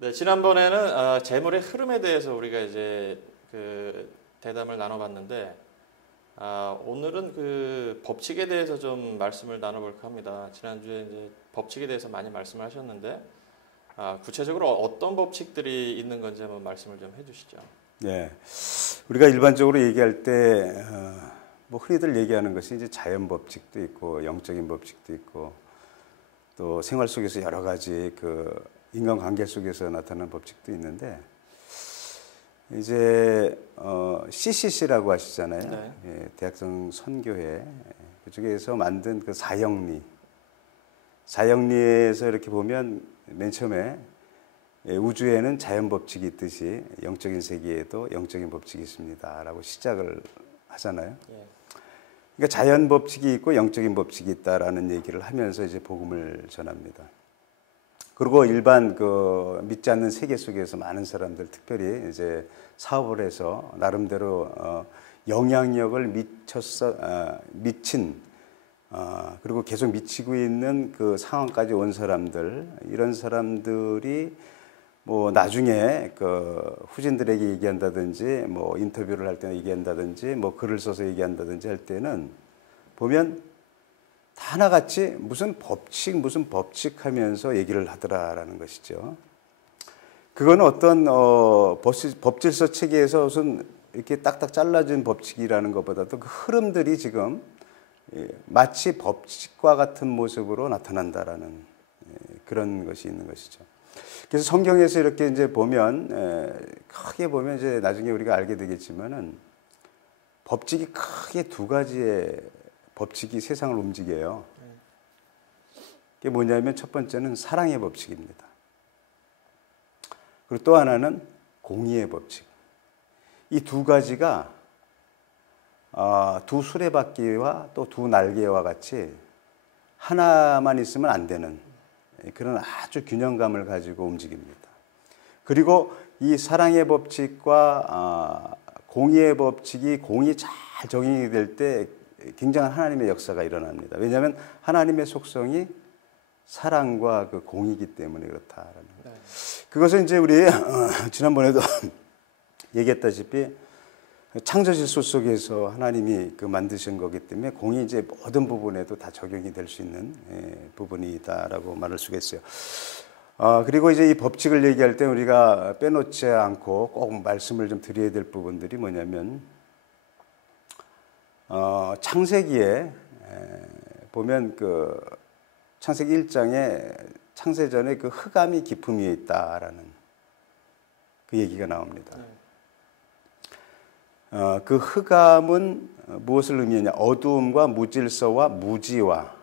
네, 지난번에는 재물의 흐름에 대해서 우리가 이제 그 대담을 나눠봤는데 오늘은 그 법칙에 대해서 좀 말씀을 나눠볼까 합니다. 지난주에 이제 법칙에 대해서 많이 말씀을 하셨는데 구체적으로 어떤 법칙들이 있는 건지 한번 말씀을 좀 해주시죠. 네, 우리가 일반적으로 얘기할 때 뭐 흔히들 얘기하는 것이 이제 자연 법칙도 있고 영적인 법칙도 있고 또 생활 속에서 여러 가지 그 인간관계 속에서 나타나는 법칙도 있는데 이제 CCC라고 하시잖아요. 네. 예, 대학생 선교회 그쪽에서 만든 그 사형리에서 이렇게 보면 맨 처음에 우주에는 자연 법칙이 있듯이 영적인 세계에도 영적인 법칙이 있습니다라고 시작을 하잖아요. 예. 그러니까 자연 법칙이 있고 영적인 법칙이 있다라는 얘기를 하면서 이제 복음을 전합니다. 그리고 일반 그 믿지 않는 세계 속에서 많은 사람들, 특별히 이제 사업을 해서 나름대로 영향력을 미친 그리고 계속 미치고 있는 그 상황까지 온 사람들, 이런 사람들이 뭐 나중에 그 후진들에게 얘기한다든지 뭐 인터뷰를 할 때는 얘기한다든지 뭐 글을 써서 얘기한다든지 할 때는 보면 다 하나같이 무슨 법칙 하면서 얘기를 하더라라는 것이죠. 그건 어떤 법질서 체계에서 무슨 이렇게 딱딱 잘라진 법칙이라는 것보다도 그 흐름들이 지금 마치 법칙과 같은 모습으로 나타난다라는 그런 것이 있는 것이죠. 그래서 성경에서 이렇게 이제 보면 크게 보면 이제 나중에 우리가 알게 되겠지만은 법칙이 크게 두 가지의 법칙이 세상을 움직여요. 그게 뭐냐면 첫 번째는 사랑의 법칙입니다. 그리고 또 하나는 공의의 법칙. 이 두 가지가 두 수레바퀴와 또 두 날개와 같이 하나만 있으면 안 되는 그런 아주 균형감을 가지고 움직입니다. 그리고 이 사랑의 법칙과 공의의 법칙이 공이 잘 적용이 될 때 굉장한 하나님의 역사가 일어납니다. 왜냐하면 하나님의 속성이 사랑과 그 공이기 때문에 그렇다라는 거예요. 네. 그것은 이제 우리 지난번에도 얘기했다시피 창조 질서 속에서 하나님이 그 만드신 거기 때문에 공이 이제 모든 부분에도 다 적용이 될 수 있는 부분이다라고 말할 수가 있어요. 그리고 이제 이 법칙을 얘기할 때 우리가 빼놓지 않고 꼭 말씀을 좀 드려야 될 부분들이 뭐냐면 창세기에 보면 그 창세기 1장에 창세전에 그 흑암이 깊음 위에 있다라는 그 얘기가 나옵니다. 그 흑암은 무엇을 의미하냐? 어두움과 무질서와 무지와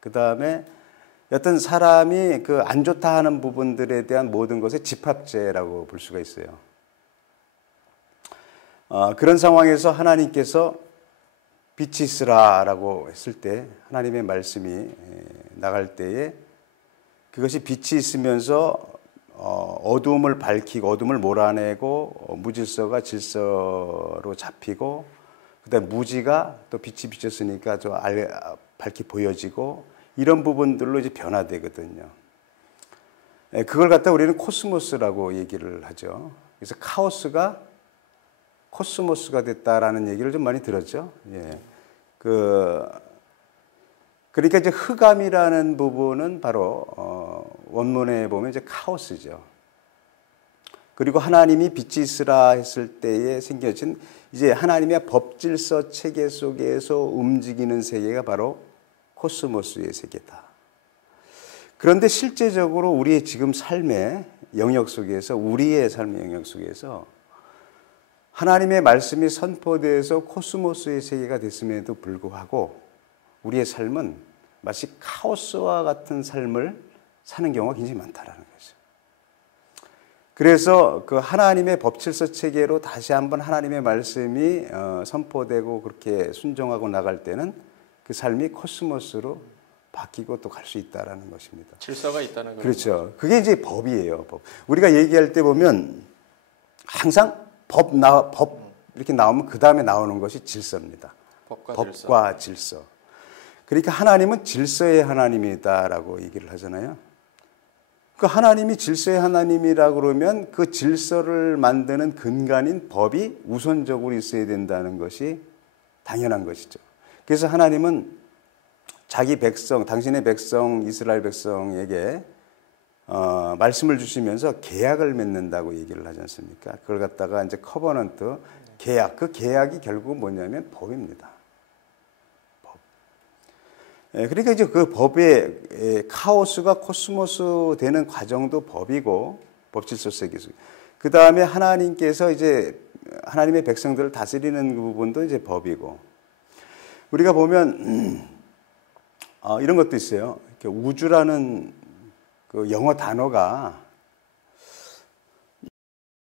그 다음에 어떤 사람이 그 안 좋다 하는 부분들에 대한 모든 것의 집합제라고 볼 수가 있어요. 그런 상황에서 하나님께서 빛이 있으라라고 했을 때 하나님의 말씀이 나갈 때에 그것이 빛이 있으면서 어두움을 밝히고 어둠을 몰아내고 무질서가 질서로 잡히고 그다음에 무지가 또 빛이 비쳤으니까 좀 밝게 보여지고 이런 부분들로 이제 변화되거든요. 그걸 갖다 우리는 코스모스라고 얘기를 하죠. 그래서 카오스가 코스모스가 됐다라는 얘기를 좀 많이 들었죠. 예. 그러니까 이제 흑암이라는 부분은 바로 원문에 보면 이제 카오스죠. 그리고 하나님이 빛이 있으라 했을 때에 생겨진 이제 하나님의 법질서 체계 속에서 움직이는 세계가 바로 코스모스의 세계다. 그런데 실제적으로 우리의 지금 삶의 영역 속에서 우리의 삶의 영역 속에서 하나님의 말씀이 선포되어서 코스모스의 세계가 됐음에도 불구하고 우리의 삶은 마치 카오스와 같은 삶을 사는 경우가 굉장히 많다라는 거죠. 그래서 그 하나님의 법질서 체계로 다시 한번 하나님의 말씀이 선포되고 그렇게 순종하고 나갈 때는 그 삶이 코스모스로 바뀌고 또 갈 수 있다라는 것입니다. 질서가 있다는 거죠. 그렇죠. 그게 이제 법이에요. 법. 우리가 얘기할 때 보면 항상 법 이렇게 나오면 그 다음에 나오는 것이 질서입니다. 법과 질서. 그러니까 하나님은 질서의 하나님이다라고 얘기를 하잖아요. 그 하나님이 질서의 하나님이라 그러면 그 질서를 만드는 근간인 법이 우선적으로 있어야 된다는 것이 당연한 것이죠. 그래서 하나님은 자기 백성, 당신의 백성, 이스라엘 백성에게 말씀을 주시면서 계약을 맺는다고 얘기를 하지 않습니까? 그걸 갖다가 이제 커버넌트, 계약, 그 계약이 결국은 뭐냐면 법입니다. 법. 그러니까 이제 그 법의 카오스가 코스모스 되는 과정도 법이고, 법질서 세계수. 그 다음에 하나님께서 이제 하나님의 백성들을 다스리는 그 부분도 이제 법이고, 우리가 보면 이런 것도 있어요. 우주라는 그 영어 단어가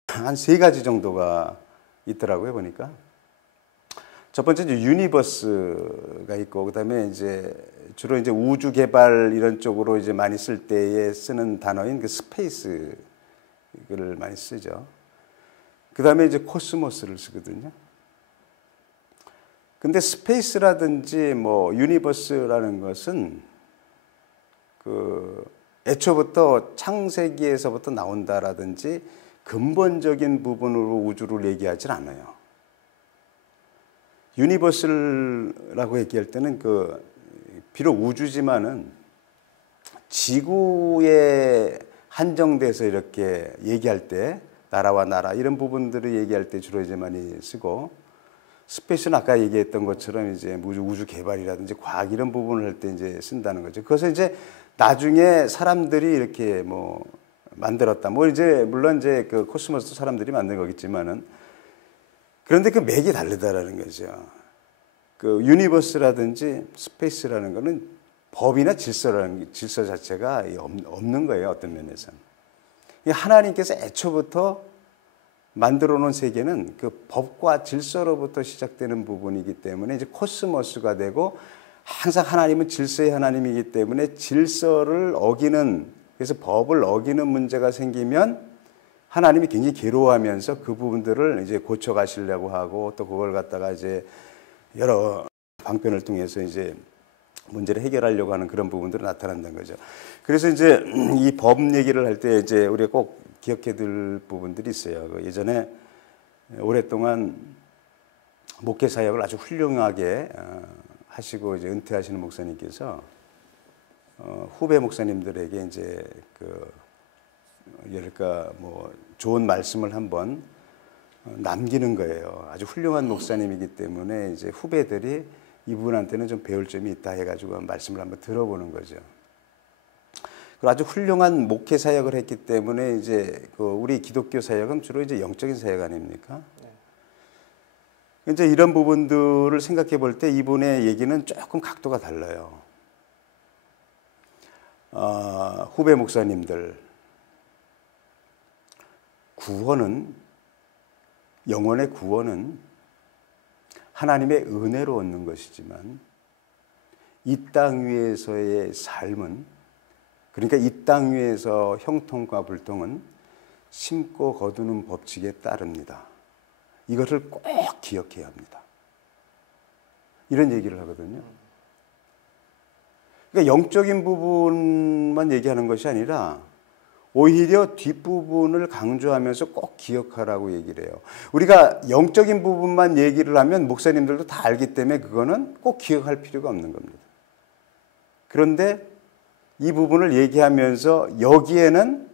한 3가지 정도가 있더라고요, 보니까. 첫 번째 이제 유니버스가 있고, 그다음에 이제 주로 이제 우주 개발 이런 쪽으로 이제 많이 쓸 때에 쓰는 단어인 그 스페이스 이거를 많이 쓰죠. 그다음에 이제 코스모스를 쓰거든요. 근데 스페이스라든지 뭐 유니버스라는 것은 그 애초부터 창세기에서부터 나온다라든지 근본적인 부분으로 우주를 얘기하진 않아요. 유니버스라고 얘기할 때는 그 비록 우주지만은 지구에 한정돼서 이렇게 얘기할 때 나라와 나라 이런 부분들을 얘기할 때 주로 이제 많이 쓰고, 스페이스는 아까 얘기했던 것처럼 이제 우주 개발이라든지 과학 이런 부분을 할 때 이제 쓴다는 거죠. 그것을 이제 나중에 사람들이 이렇게 뭐 만들었다. 뭐 이제 물론 이제 그 코스모스도 사람들이 만든 거겠지만은, 그런데 그 맥이 다르다라는 거죠. 그 유니버스라든지 스페이스라는 거는 법이나 질서 자체가 없는 거예요, 어떤 면에서는. 하나님께서 애초부터 만들어 놓은 세계는 그 법과 질서로부터 시작되는 부분이기 때문에 이제 코스모스가 되고, 항상 하나님은 질서의 하나님이기 때문에 질서를 어기는, 그래서 법을 어기는 문제가 생기면 하나님이 굉장히 괴로워하면서 그 부분들을 이제 고쳐 가시려고 하고, 또 그걸 갖다가 이제 여러 방편을 통해서 이제 문제를 해결하려고 하는 그런 부분들이 나타난다는 거죠. 그래서 이제 이 법 얘기를 할 때 이제 우리가 꼭 기억해 둘 부분들이 있어요. 예전에 오랫동안 목회 사역을 아주 훌륭하게 하시고 이제 은퇴하시는 목사님께서 후배 목사님들에게 이제 그러니까 뭐 좋은 말씀을 한번 남기는 거예요. 아주 훌륭한 목사님이기 때문에 이제 후배들이 이분한테는 좀 배울 점이 있다 해가지고 말씀을 한번 들어보는 거죠. 아주 훌륭한 목회 사역을 했기 때문에 이제 그 우리 기독교 사역은 주로 이제 영적인 사역 아닙니까? 네. 이제 이런 부분들을 생각해 볼 때 이분의 얘기는 조금 각도가 달라요. 후배 목사님들, 영혼의 구원은 하나님의 은혜로 얻는 것이지만, 이 땅 위에서의 삶은, 그러니까 이 땅 위에서 형통과 불통은 심고 거두는 법칙에 따릅니다. 이것을 꼭 기억해야 합니다. 이런 얘기를 하거든요. 그러니까 영적인 부분만 얘기하는 것이 아니라 오히려 뒷부분을 강조하면서 꼭 기억하라고 얘기를 해요. 우리가 영적인 부분만 얘기를 하면 목사님들도 다 알기 때문에 그거는 꼭 기억할 필요가 없는 겁니다. 그런데 이 부분을 얘기하면서 여기에는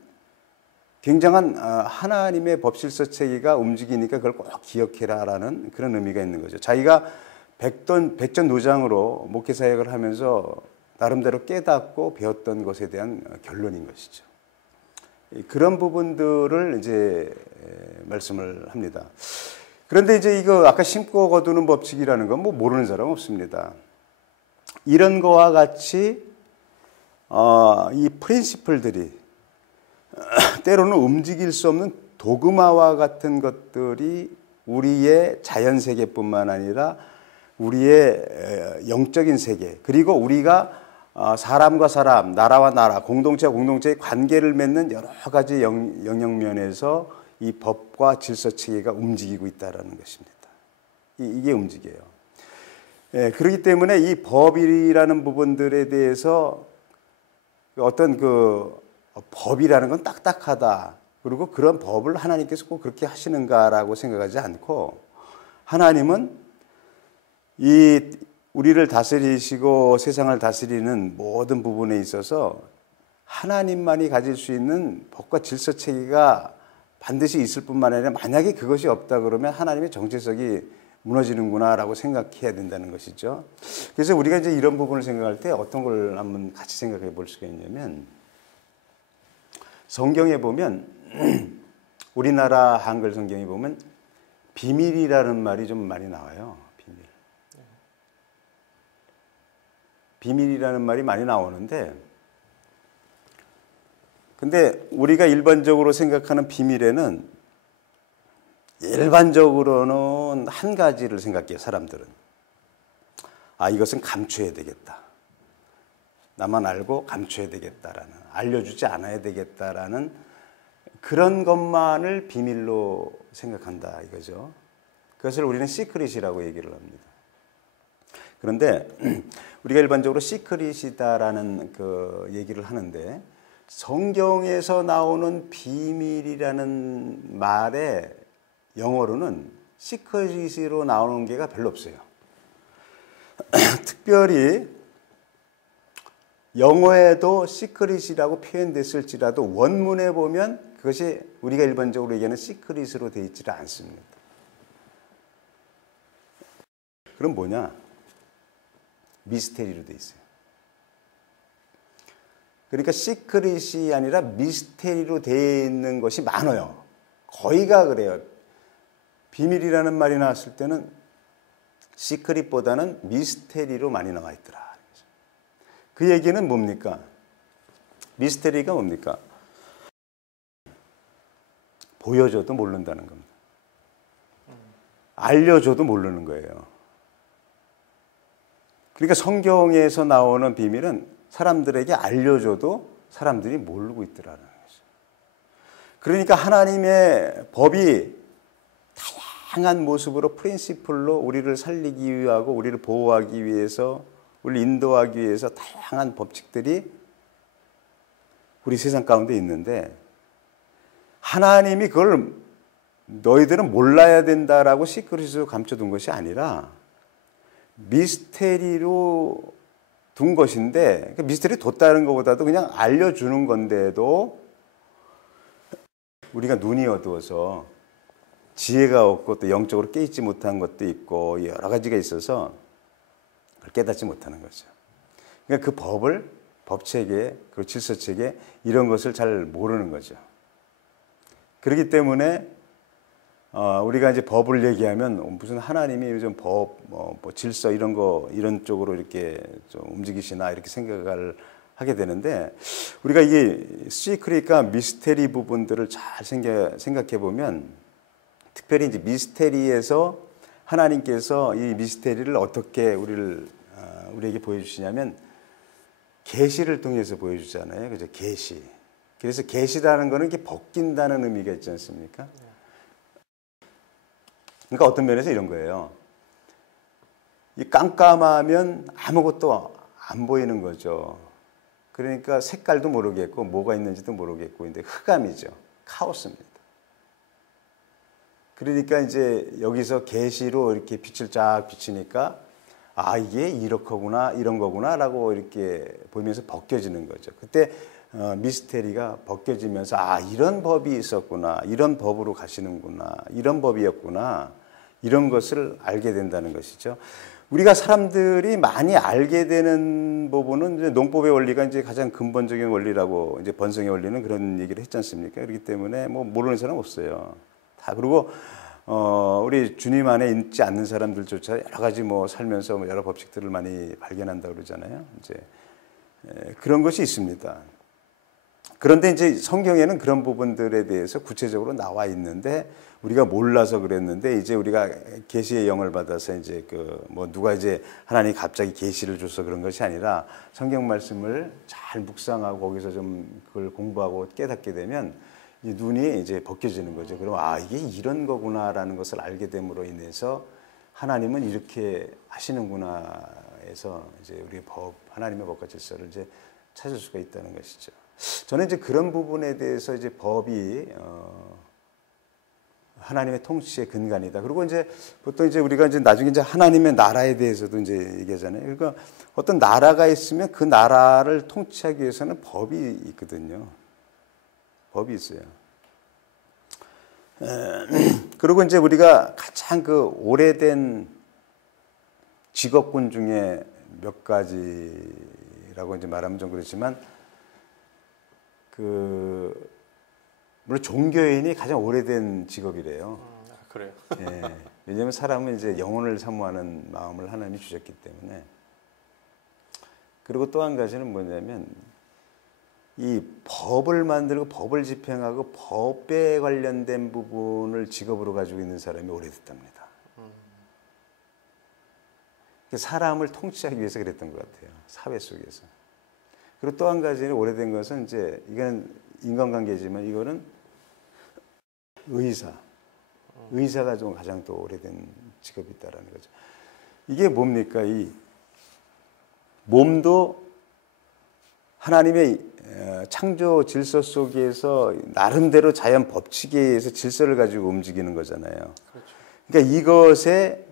굉장한 하나님의 법질서 체계가 움직이니까 그걸 꼭 기억해라라는 그런 의미가 있는 거죠. 자기가 백전노장으로 목회 사역을 하면서 나름대로 깨닫고 배웠던 것에 대한 결론인 것이죠. 그런 부분들을 이제 말씀을 합니다. 그런데 이제 이거 아까 심고 거두는 법칙이라는 건 뭐 모르는 사람 없습니다. 이런 거와 같이 이 프린시플들이 때로는 움직일 수 없는 도그마와 같은 것들이 우리의 자연 세계뿐만 아니라 우리의 영적인 세계, 그리고 우리가 사람과 사람, 나라와 나라, 공동체와 공동체의 관계를 맺는 여러 가지 영역면에서 이 법과 질서 체계가 움직이고 있다는 것입니다. 이게 움직여요. 그렇기 때문에 이 법이라는 부분들에 대해서 어떤 법이라는 건 딱딱하다. 그리고 그런 법을 하나님께서 꼭 그렇게 하시는가라고 생각하지 않고 하나님은 이 우리를 다스리시고 세상을 다스리는 모든 부분에 있어서 하나님만이 가질 수 있는 법과 질서 체계가 반드시 있을 뿐만 아니라 만약에 그것이 없다 그러면 하나님의 정체성이 무너지는구나라고 생각해야 된다는 것이죠. 그래서 우리가 이제 이런 부분을 생각할 때 어떤 걸 한번 같이 생각해 볼 수가 있냐면 성경에 보면 우리나라 한글 성경에 보면 비밀이라는 말이 좀 많이 나와요. 비밀이라는 말이 많이 나오는데 근데 우리가 일반적으로 생각하는 비밀에는 일반적으로는 한 가지를 생각해요. 사람들은. 아, 이것은 감춰야 되겠다. 나만 알고 감춰야 되겠다라는, 알려주지 않아야 되겠다라는 그런 것만을 비밀로 생각한다 이거죠. 그것을 우리는 시크릿이라고 얘기를 합니다. 그런데 우리가 일반적으로 시크릿이다라는 그 얘기를 하는데 성경에서 나오는 비밀이라는 말의 영어로는 시크릿으로 나오는 게가 별로 없어요. 특별히 영어에도 시크릿이라고 표현됐을지라도 원문에 보면 그것이 우리가 일반적으로 얘기하는 시크릿으로 되어 있지를 않습니다. 그럼 뭐냐? 미스테리로 되어 있어요. 그러니까 시크릿이 아니라 미스테리로 되어 있는 것이 많아요. 거의가 그래요. 비밀이라는 말이 나왔을 때는 시크릿보다는 미스테리로 많이 나와 있더라. 그 얘기는 뭡니까? 미스테리가 뭡니까? 보여줘도 모른다는 겁니다. 알려줘도 모르는 거예요. 그러니까 성경에서 나오는 비밀은 사람들에게 알려줘도 사람들이 모르고 있더라는 거죠. 그러니까 하나님의 법이 다양한 모습으로 프린시플로 우리를 살리기 위하고 우리를 보호하기 위해서 우리를 인도하기 위해서 다양한 법칙들이 우리 세상 가운데 있는데 하나님이 그걸 너희들은 몰라야 된다라고 시크릿으로 감춰둔 것이 아니라 미스테리로 둔 것인데 미스테리 뒀다는 것보다도 그냥 알려주는 건데도 우리가 눈이 어두워서 지혜가 없고 또 영적으로 깨닫지 못한 것도 있고 여러 가지가 있어서 그걸 깨닫지 못하는 거죠. 그러니까 그 법을 법체계 그리고 질서체계 이런 것을 잘 모르는 거죠. 그렇기 때문에 우리가 이제 법을 얘기하면 무슨 하나님이 요즘 법, 뭐 질서 이런 거 이런 쪽으로 이렇게 좀 움직이시나 이렇게 생각을 하게 되는데 우리가 이게 시크릿과 미스테리 부분들을 잘 생각해 보면 특별히 이제 미스테리에서 하나님께서 이 미스테리를 어떻게 우리에게 보여주시냐면 계시를 통해서 보여주잖아요. 그죠? 계시. 그래서 계시라는 거는 이렇게 벗긴다는 의미가 있지 않습니까? 그러니까 어떤 면에서 이런 거예요. 이 깜깜하면 아무것도 안 보이는 거죠. 그러니까 색깔도 모르겠고 뭐가 있는지도 모르겠고 근데 흑암이죠. 카오스입니다. 그러니까 이제 여기서 계시로 이렇게 빛을 쫙 비치니까 아 이게 이렇구나 이런 거구나라고 이렇게 보면서 벗겨지는 거죠. 그때 미스테리가 벗겨지면서 아 이런 법이 있었구나 이런 법으로 가시는구나 이런 법이었구나 이런 것을 알게 된다는 것이죠. 우리가 사람들이 많이 알게 되는 부분은 이제 농법의 원리가 이제 가장 근본적인 원리라고 이제 번성의 원리는 그런 얘기를 했지 않습니까? 그렇기 때문에 뭐 모르는 사람 없어요. 다 그리고 우리 주님 안에 있지 않는 사람들조차 여러 가지 뭐 살면서 뭐 여러 법칙들을 많이 발견한다 그러잖아요. 이제 그런 것이 있습니다. 그런데 이제 성경에는 그런 부분들에 대해서 구체적으로 나와 있는데 우리가 몰라서 그랬는데 이제 우리가 계시의 영을 받아서 이제 뭐 누가 이제 하나님이 갑자기 계시를 줘서 그런 것이 아니라 성경 말씀을 잘 묵상하고 거기서 좀 그걸 공부하고 깨닫게 되면 이제 눈이 이제 벗겨지는 거죠. 그럼 아 이게 이런 거구나라는 것을 알게 됨으로 인해서 하나님은 이렇게 하시는구나 해서 이제 우리 하나님의 법과 질서를 이제 찾을 수가 있다는 것이죠. 저는 이제 그런 부분에 대해서 이제 법이 하나님의 통치의 근간이다. 그리고 이제 보통 이제 우리가 이제 나중에 이제 하나님의 나라에 대해서도 이제 얘기하잖아요. 그러니까 어떤 나라가 있으면 그 나라를 통치하기 위해서는 법이 있거든요. 법이 있어요. 그리고 이제 우리가 가장 그 오래된 직업군 중에 몇 가지라고 이제 말하면 좀 그렇지만 물론 종교인이 가장 오래된 직업이래요. 그래요. 예. 왜냐하면 사람은 이제 영혼을 사모하는 마음을 하나님이 주셨기 때문에. 그리고 또 한 가지는 뭐냐면 이 법을 만들고 법을 집행하고 법에 관련된 부분을 직업으로 가지고 있는 사람이 오래됐답니다. 사람을 통치하기 위해서 그랬던 것 같아요. 사회 속에서. 그리고 또 한 가지는 오래된 것은 이제 이건 인간관계지만 이거는 의사가 좀 가장 또 오래된 직업이 있다라는 거죠. 이게 뭡니까? 이 몸도 하나님의 창조 질서 속에서 나름대로 자연 법칙에 의해서 질서를 가지고 움직이는 거잖아요. 그렇죠. 그러니까 이것에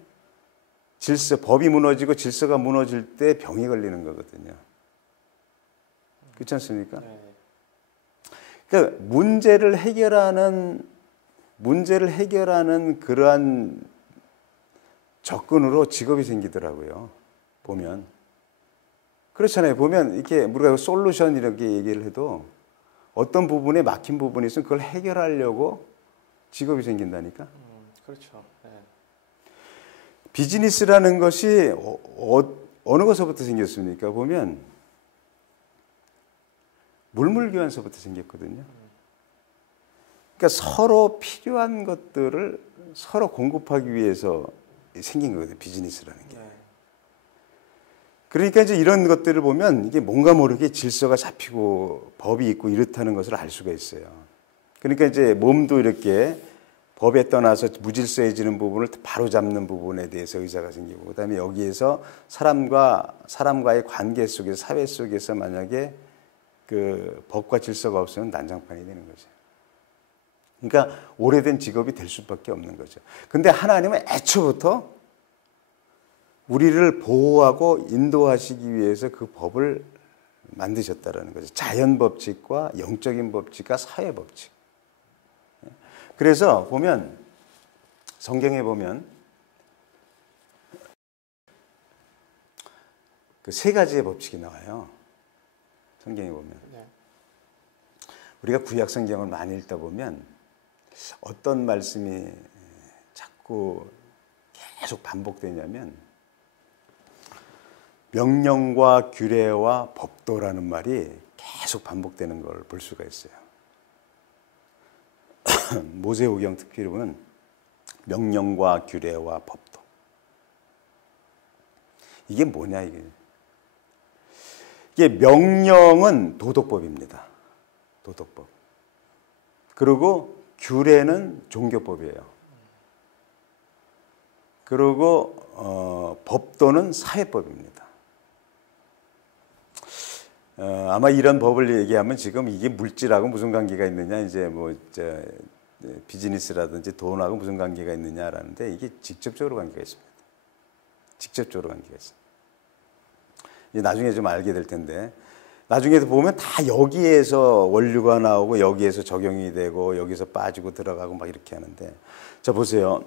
질서, 법이 무너지고 질서가 무너질 때 병이 걸리는 거거든요. 그렇지 않습니까? 네. 그러니까 문제를 해결하는 그러한 접근으로 직업이 생기더라고요. 보면. 그렇잖아요. 보면 이렇게 우리가 솔루션 이렇게 얘기를 해도 어떤 부분에 막힌 부분이 있으면 그걸 해결하려고 직업이 생긴다니까. 그렇죠. 네. 비즈니스라는 것이 어느 것서부터 생겼습니까? 보면 물물교환서부터 생겼거든요. 그러니까 서로 필요한 것들을 서로 공급하기 위해서 생긴 거거든요. 비즈니스라는 게. 네. 그러니까 이제 이런 것들을 보면 이게 뭔가 모르게 질서가 잡히고 법이 있고 이렇다는 것을 알 수가 있어요. 그러니까 이제 몸도 이렇게 법에 떠나서 무질서해지는 부분을 바로 잡는 부분에 대해서 의사가 생기고, 그다음에 여기에서 사람과의 관계 속에서, 사회 속에서 만약에 그 법과 질서가 없으면 난장판이 되는 거죠. 그러니까 오래된 직업이 될 수밖에 없는 거죠. 근데 하나님은 애초부터 우리를 보호하고 인도하시기 위해서 그 법을 만드셨다라는 거죠. 자연 법칙과 영적인 법칙과 사회 법칙. 그래서 보면 성경에 보면 그 세 가지의 법칙이 나와요. 성경에 보면. 네. 우리가 구약 성경을 많이 읽다 보면 어떤 말씀이 자꾸 계속 반복되냐면 명령과 규례와 법도라는 말이 계속 반복되는 걸 볼 수가 있어요. 모세오경 특별히 보면 명령과 규례와 법도. 이게 뭐냐 이게. 이게 명령은 도덕법입니다. 도덕법. 그리고 규례는 종교법이에요. 그리고 법도는 사회법입니다. 아마 이런 법을 얘기하면 지금 이게 물질하고 무슨 관계가 있느냐, 이제 비즈니스라든지 돈하고 무슨 관계가 있느냐라는데 이게 직접적으로 관계가 있습니다. 직접적으로 관계가 있습니다. 이제 나중에 좀 알게 될 텐데, 나중에도 보면 다 여기에서 원류가 나오고 여기에서 적용이 되고 여기서 빠지고 들어가고 막 이렇게 하는데, 자 보세요.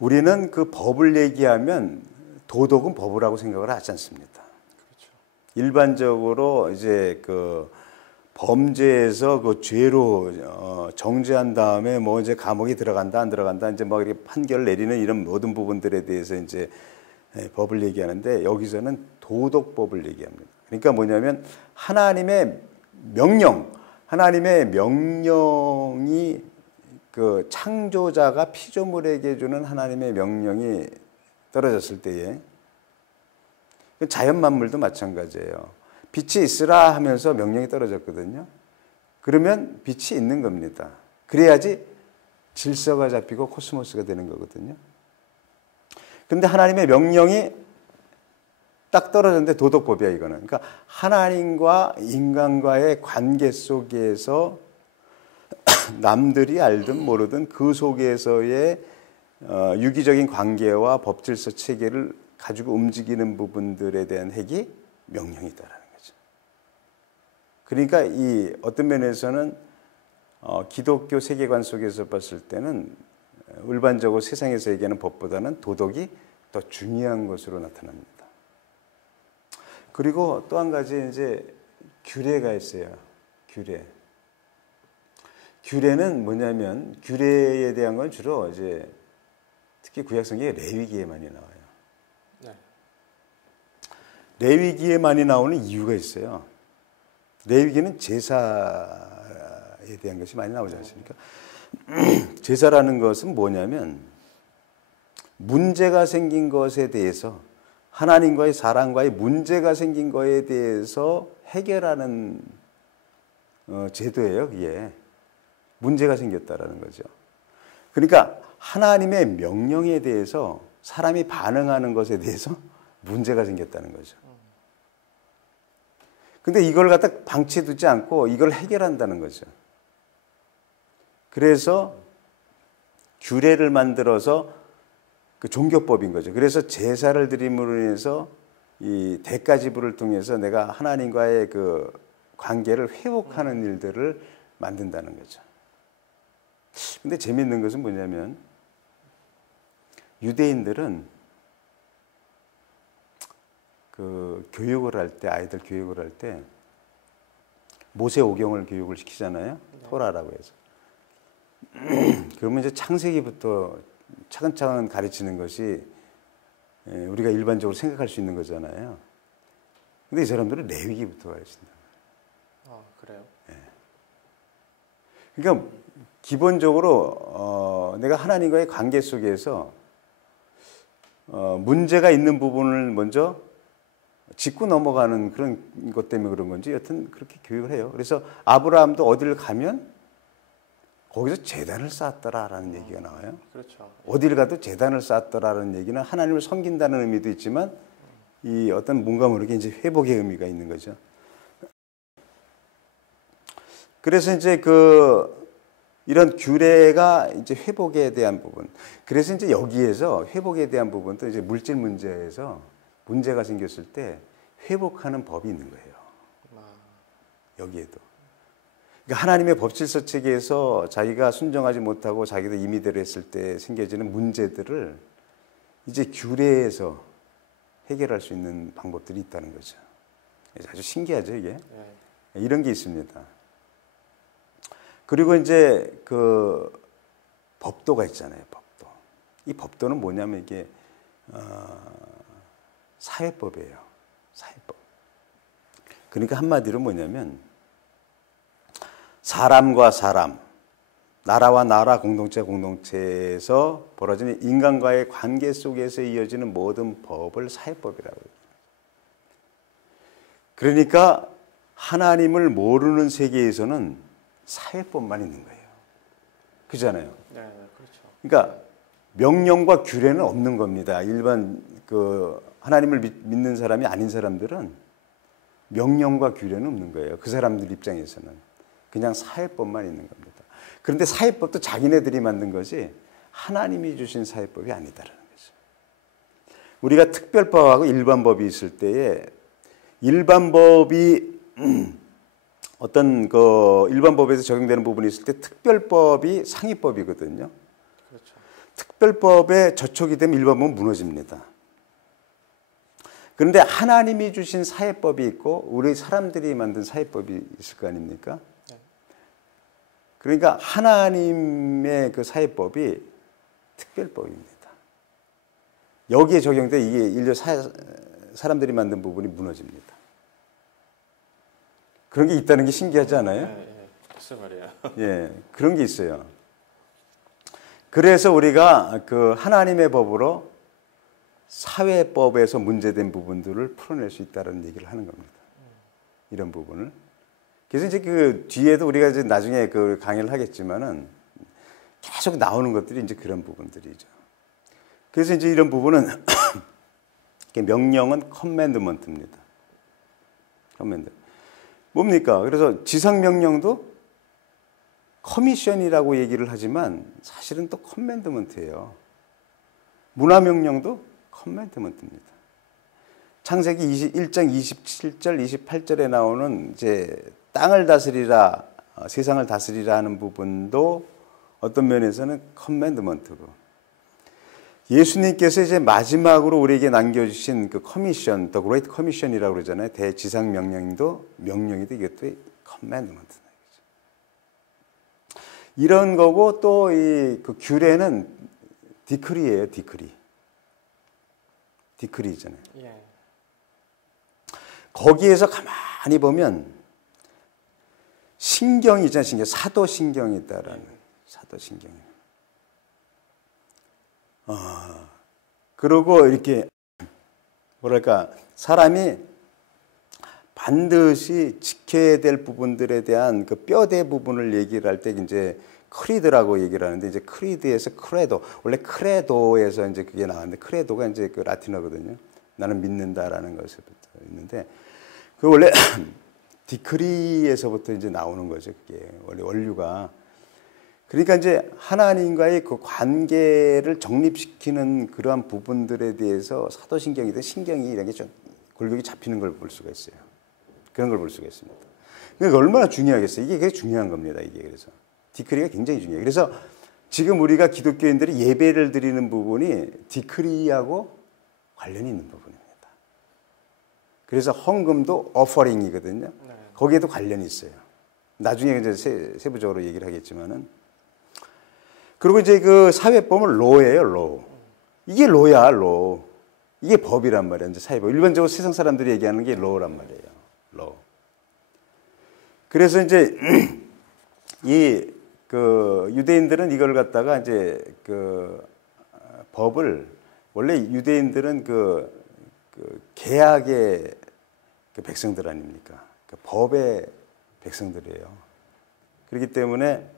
우리는 그 법을 얘기하면 도덕은 법이라고 생각을 하지 않습니다. 그렇죠. 일반적으로 이제 그 범죄에서 그 죄로 정죄한 다음에 뭐 이제 감옥에 들어간다 안 들어간다 이제 막 이렇게 판결을 내리는 이런 모든 부분들에 대해서 이제 법을 얘기하는데, 여기서는 도덕법을 얘기합니다. 그러니까 뭐냐면 하나님의 명령이 그 창조자가 피조물에게 주는 하나님의 명령이 떨어졌을 때에, 자연 만물도 마찬가지예요. 빛이 있으라 하면서 명령이 떨어졌거든요. 그러면 빛이 있는 겁니다. 그래야지 질서가 잡히고 코스모스가 되는 거거든요. 근데 하나님의 명령이 딱 떨어졌는데 도덕법이야 이거는. 그러니까 하나님과 인간과의 관계 속에서 남들이 알든 모르든 그 속에서의 유기적인 관계와 법질서 체계를 가지고 움직이는 부분들에 대한 핵이 명령이다라는 거죠. 그러니까 이 어떤 면에서는 기독교 세계관 속에서 봤을 때는 일반적으로 세상에서 얘기하는 법보다는 도덕이 더 중요한 것으로 나타납니다. 그리고 또 한 가지 이제 규례가 있어요. 규례. 규례는 뭐냐면 규례에 대한 건 주로 이제 특히 구약성경에 레위기에 많이 나와요. 네. 레위기에 많이 나오는 이유가 있어요. 레위기는 제사에 대한 것이 많이 나오지 않습니까? 제사라는 것은 뭐냐면 문제가 생긴 것에 대해서 하나님과의 사랑과의 문제가 생긴 거에 대해서 해결하는 제도예요. 그게 문제가 생겼다라는 거죠. 그러니까 하나님의 명령에 대해서 사람이 반응하는 것에 대해서 문제가 생겼다는 거죠. 근데 이걸 갖다 방치해두지 않고 이걸 해결한다는 거죠. 그래서 규례를 만들어서 그 종교법인 거죠. 그래서 제사를 드림으로 인해서 이 대가지불을 통해서 내가 하나님과의 그 관계를 회복하는 일들을 만든다는 거죠. 근데 재미있는 것은 뭐냐면 유대인들은 그 교육을 할 때, 아이들 교육을 할 때 모세오경을 교육을 시키잖아요. 토라라고 해서. 그러면 이제 창세기부터 차근차근 가르치는 것이 우리가 일반적으로 생각할 수 있는 거잖아요. 근데 이 사람들은 레위기부터 가르친다. 아, 그래요? 네. 그러니까 기본적으로 내가 하나님과의 관계 속에서 문제가 있는 부분을 먼저 짚고 넘어가는 그런 것 때문에 그런 건지 여튼 그렇게 교육을 해요. 그래서 아브라함도 어디를 가면 거기서 제단을 쌓았더라라는 얘기가 나와요. 그렇죠. 어디를 가도 제단을 쌓았더라라는 얘기는 하나님을 섬긴다는 의미도 있지만 이 어떤 뭔가 모르게 이제 회복의 의미가 있는 거죠. 그래서 이제 이런 규례가 이제 회복에 대한 부분. 그래서 이제 여기에서 회복에 대한 부분도 이제 물질 문제에서 문제가 생겼을 때 회복하는 법이 있는 거예요. 여기에도. 그러니까 하나님의 법질서 체계에서 자기가 순종하지 못하고 자기도 임의대로 했을 때 생겨지는 문제들을 이제 규례에서 해결할 수 있는 방법들이 있다는 거죠. 아주 신기하죠, 이게? 네. 이런 게 있습니다. 그리고 이제 그 법도가 있잖아요, 법도. 이 법도는 뭐냐면 이게 사회법이에요, 사회법. 그러니까 한마디로 뭐냐면 사람과 사람, 나라와 나라, 공동체와 공동체에서 벌어지는 인간과의 관계 속에서 이어지는 모든 법을 사회법이라고 해요. 그러니까 하나님을 모르는 세계에서는 사회법만 있는 거예요. 그잖아요. 네, 그렇죠. 그러니까 명령과 규례는 없는 겁니다. 일반 하나님을 믿는 사람이 아닌 사람들은 명령과 규례는 없는 거예요. 그 사람들 입장에서는. 그냥 사회법만 있는 겁니다. 그런데 사회법도 자기네들이 만든 것이 하나님이 주신 사회법이 아니다라는 거죠. 우리가 특별법하고 일반법이 있을 때에 일반법이 어떤 일반법에서 적용되는 부분이 있을 때 특별법이 상위법이거든요. 그렇죠. 특별법에 저촉이 되면 일반법은 무너집니다. 그런데 하나님이 주신 사회법이 있고 우리 사람들이 만든 사회법이 있을 거 아닙니까? 그러니까 하나님의 그 사회법이 특별법입니다. 여기에 적용돼 이게 인류 사람들이 만든 부분이 무너집니다. 그런 게 있다는 게 신기하지 않아요? 네, 글쎄 말이에요. 예, 그런 게 있어요. 그래서 우리가 그 하나님의 법으로 사회법에서 문제된 부분들을 풀어낼 수 있다는 얘기를 하는 겁니다. 이런 부분을. 그래서 이제 그 뒤에도 우리가 이제 나중에 그 강의를 하겠지만은 계속 나오는 것들이 이제 그런 부분들이죠. 그래서 이제 이런 부분은 명령은 커맨드먼트입니다. 커맨드. 뭡니까? 그래서 지상명령도 커미션이라고 얘기를 하지만 사실은 또 커맨드먼트예요. 문화명령도 커맨드먼트입니다. 창세기 1장 27절, 28절에 나오는 이제 땅을 다스리라, 세상을 다스리라 하는 부분도 어떤 면에서는 커맨드먼트고, 예수님께서 이제 마지막으로 우리에게 남겨주신 그 커미션, 더 그레이트 커미션이라고 그러잖아요. 대지상 명령도 명령이도 이것도 커맨드먼트다. 이런 거고, 또 이 그 규례는 디크리예요, 디크리. 디크리잖아요. 예. 거기에서 가만히 보면 신경이잖아요, 신경. 사도신경이 있다라는. 사도신경이. 그리고 이렇게 뭐랄까, 사람이 반드시 지켜야 될 부분들에 대한 그 뼈대 부분을 얘기를 할 때 이제 크리드라고 얘기를 하는데, 이제 크리드에서 크레도, 원래 크레도에서 이제 그게 나왔는데, 크레도가 이제 그 라틴어거든요. 나는 믿는다라는 것부터 있는데, 그 원래 디크리에서부터 이제 나오는 거죠. 그게 원래 원류가. 그러니까 이제 하나님과의 그 관계를 정립시키는 그러한 부분들에 대해서 사도신경이든 신경이 이런 게 좀 골격이 잡히는 걸 볼 수가 있어요. 그런 걸 볼 수가 있습니다. 그러니까 얼마나 중요하겠어요. 이게 굉장히 중요한 겁니다. 이게 그래서 디크리가 굉장히 중요해요. 그래서 지금 우리가 기독교인들이 예배를 드리는 부분이 디크리하고 관련이 있는 부분입니다. 그래서 헌금도 어퍼링이거든요. 네. 거기에도 관련이 있어요. 나중에 이제 세부적으로 얘기를 하겠지만은. 그리고 이제 그 사회법은 로예요, 로. 이게 로야, 로. 이게 법이란 말이야, 이제 사회법. 일반적으로 세상 사람들이 얘기하는 게 로란 말이에요, 로. 그래서 이제 그 유대인들은 이걸 갖다가 이제 그 법을, 원래 유대인들은 그 계약의 그 백성들 아닙니까? 그 법의 백성들이에요. 그렇기 때문에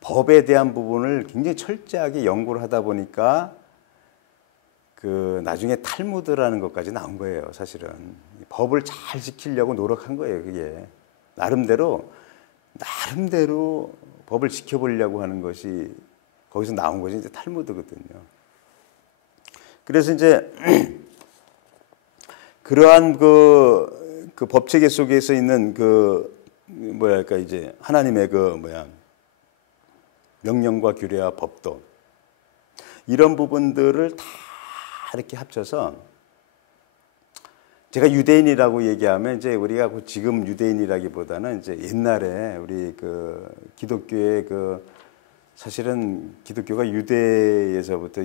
법에 대한 부분을 굉장히 철저하게 연구를 하다 보니까 그 나중에 탈무드라는 것까지 나온 거예요, 사실은. 법을 잘 지키려고 노력한 거예요, 그게. 나름대로 법을 지켜보려고 하는 것이 거기서 나온 것이 이제 탈무드거든요. 그래서 이제 그러한 그 법체계 속에서 있는 뭐랄까, 이제 하나님의 명령과 규례와 법도, 이런 부분들을 다 이렇게 합쳐서, 제가 유대인이라고 얘기하면 이제 우리가 지금 유대인이라기보다는 이제 옛날에 우리 그 기독교의 사실은 기독교가 유대인에서부터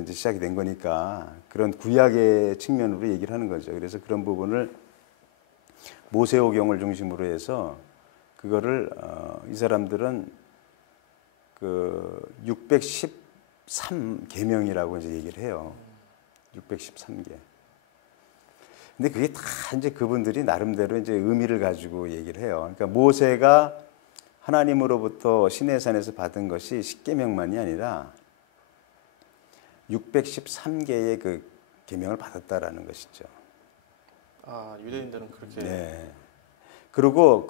이제 시작이 된 거니까 그런 구약의 측면으로 얘기를 하는 거죠. 그래서 그런 부분을 모세오경을 중심으로 해서 그거를 이 사람들은 그 613 계명이라고 이제 얘기를 해요. 613개. 근데 그게 다 이제 그분들이 나름대로 이제 의미를 가지고 얘기를 해요. 그러니까 모세가 하나님으로부터 시내산에서 받은 것이 10계명만이 아니라 613개의 그 계명을 받았다라는 것이죠. 아, 유대인들은 그렇게. 네. 그리고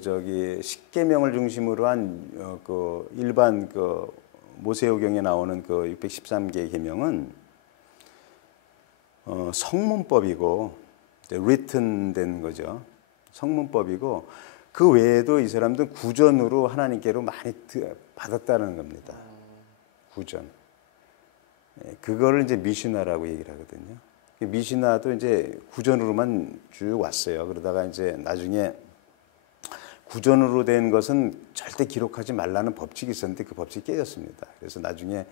저기 10계명을 중심으로 한 그 일반 그 모세오경에 나오는 그 613개 계명은 성문법이고, written 된 거죠. 성문법이고, 그 외에도 이 사람들은 구전으로 하나님께로 많이 받았다는 겁니다. 구전. 그거를 이제 미시나라고 얘기를 하거든요. 미시나도 이제 구전으로만 쭉 왔어요. 그러다가 이제 나중에 구전으로 된 것은 절대 기록하지 말라는 법칙이 있었는데 그 법칙이 깨졌습니다. 그래서 나중에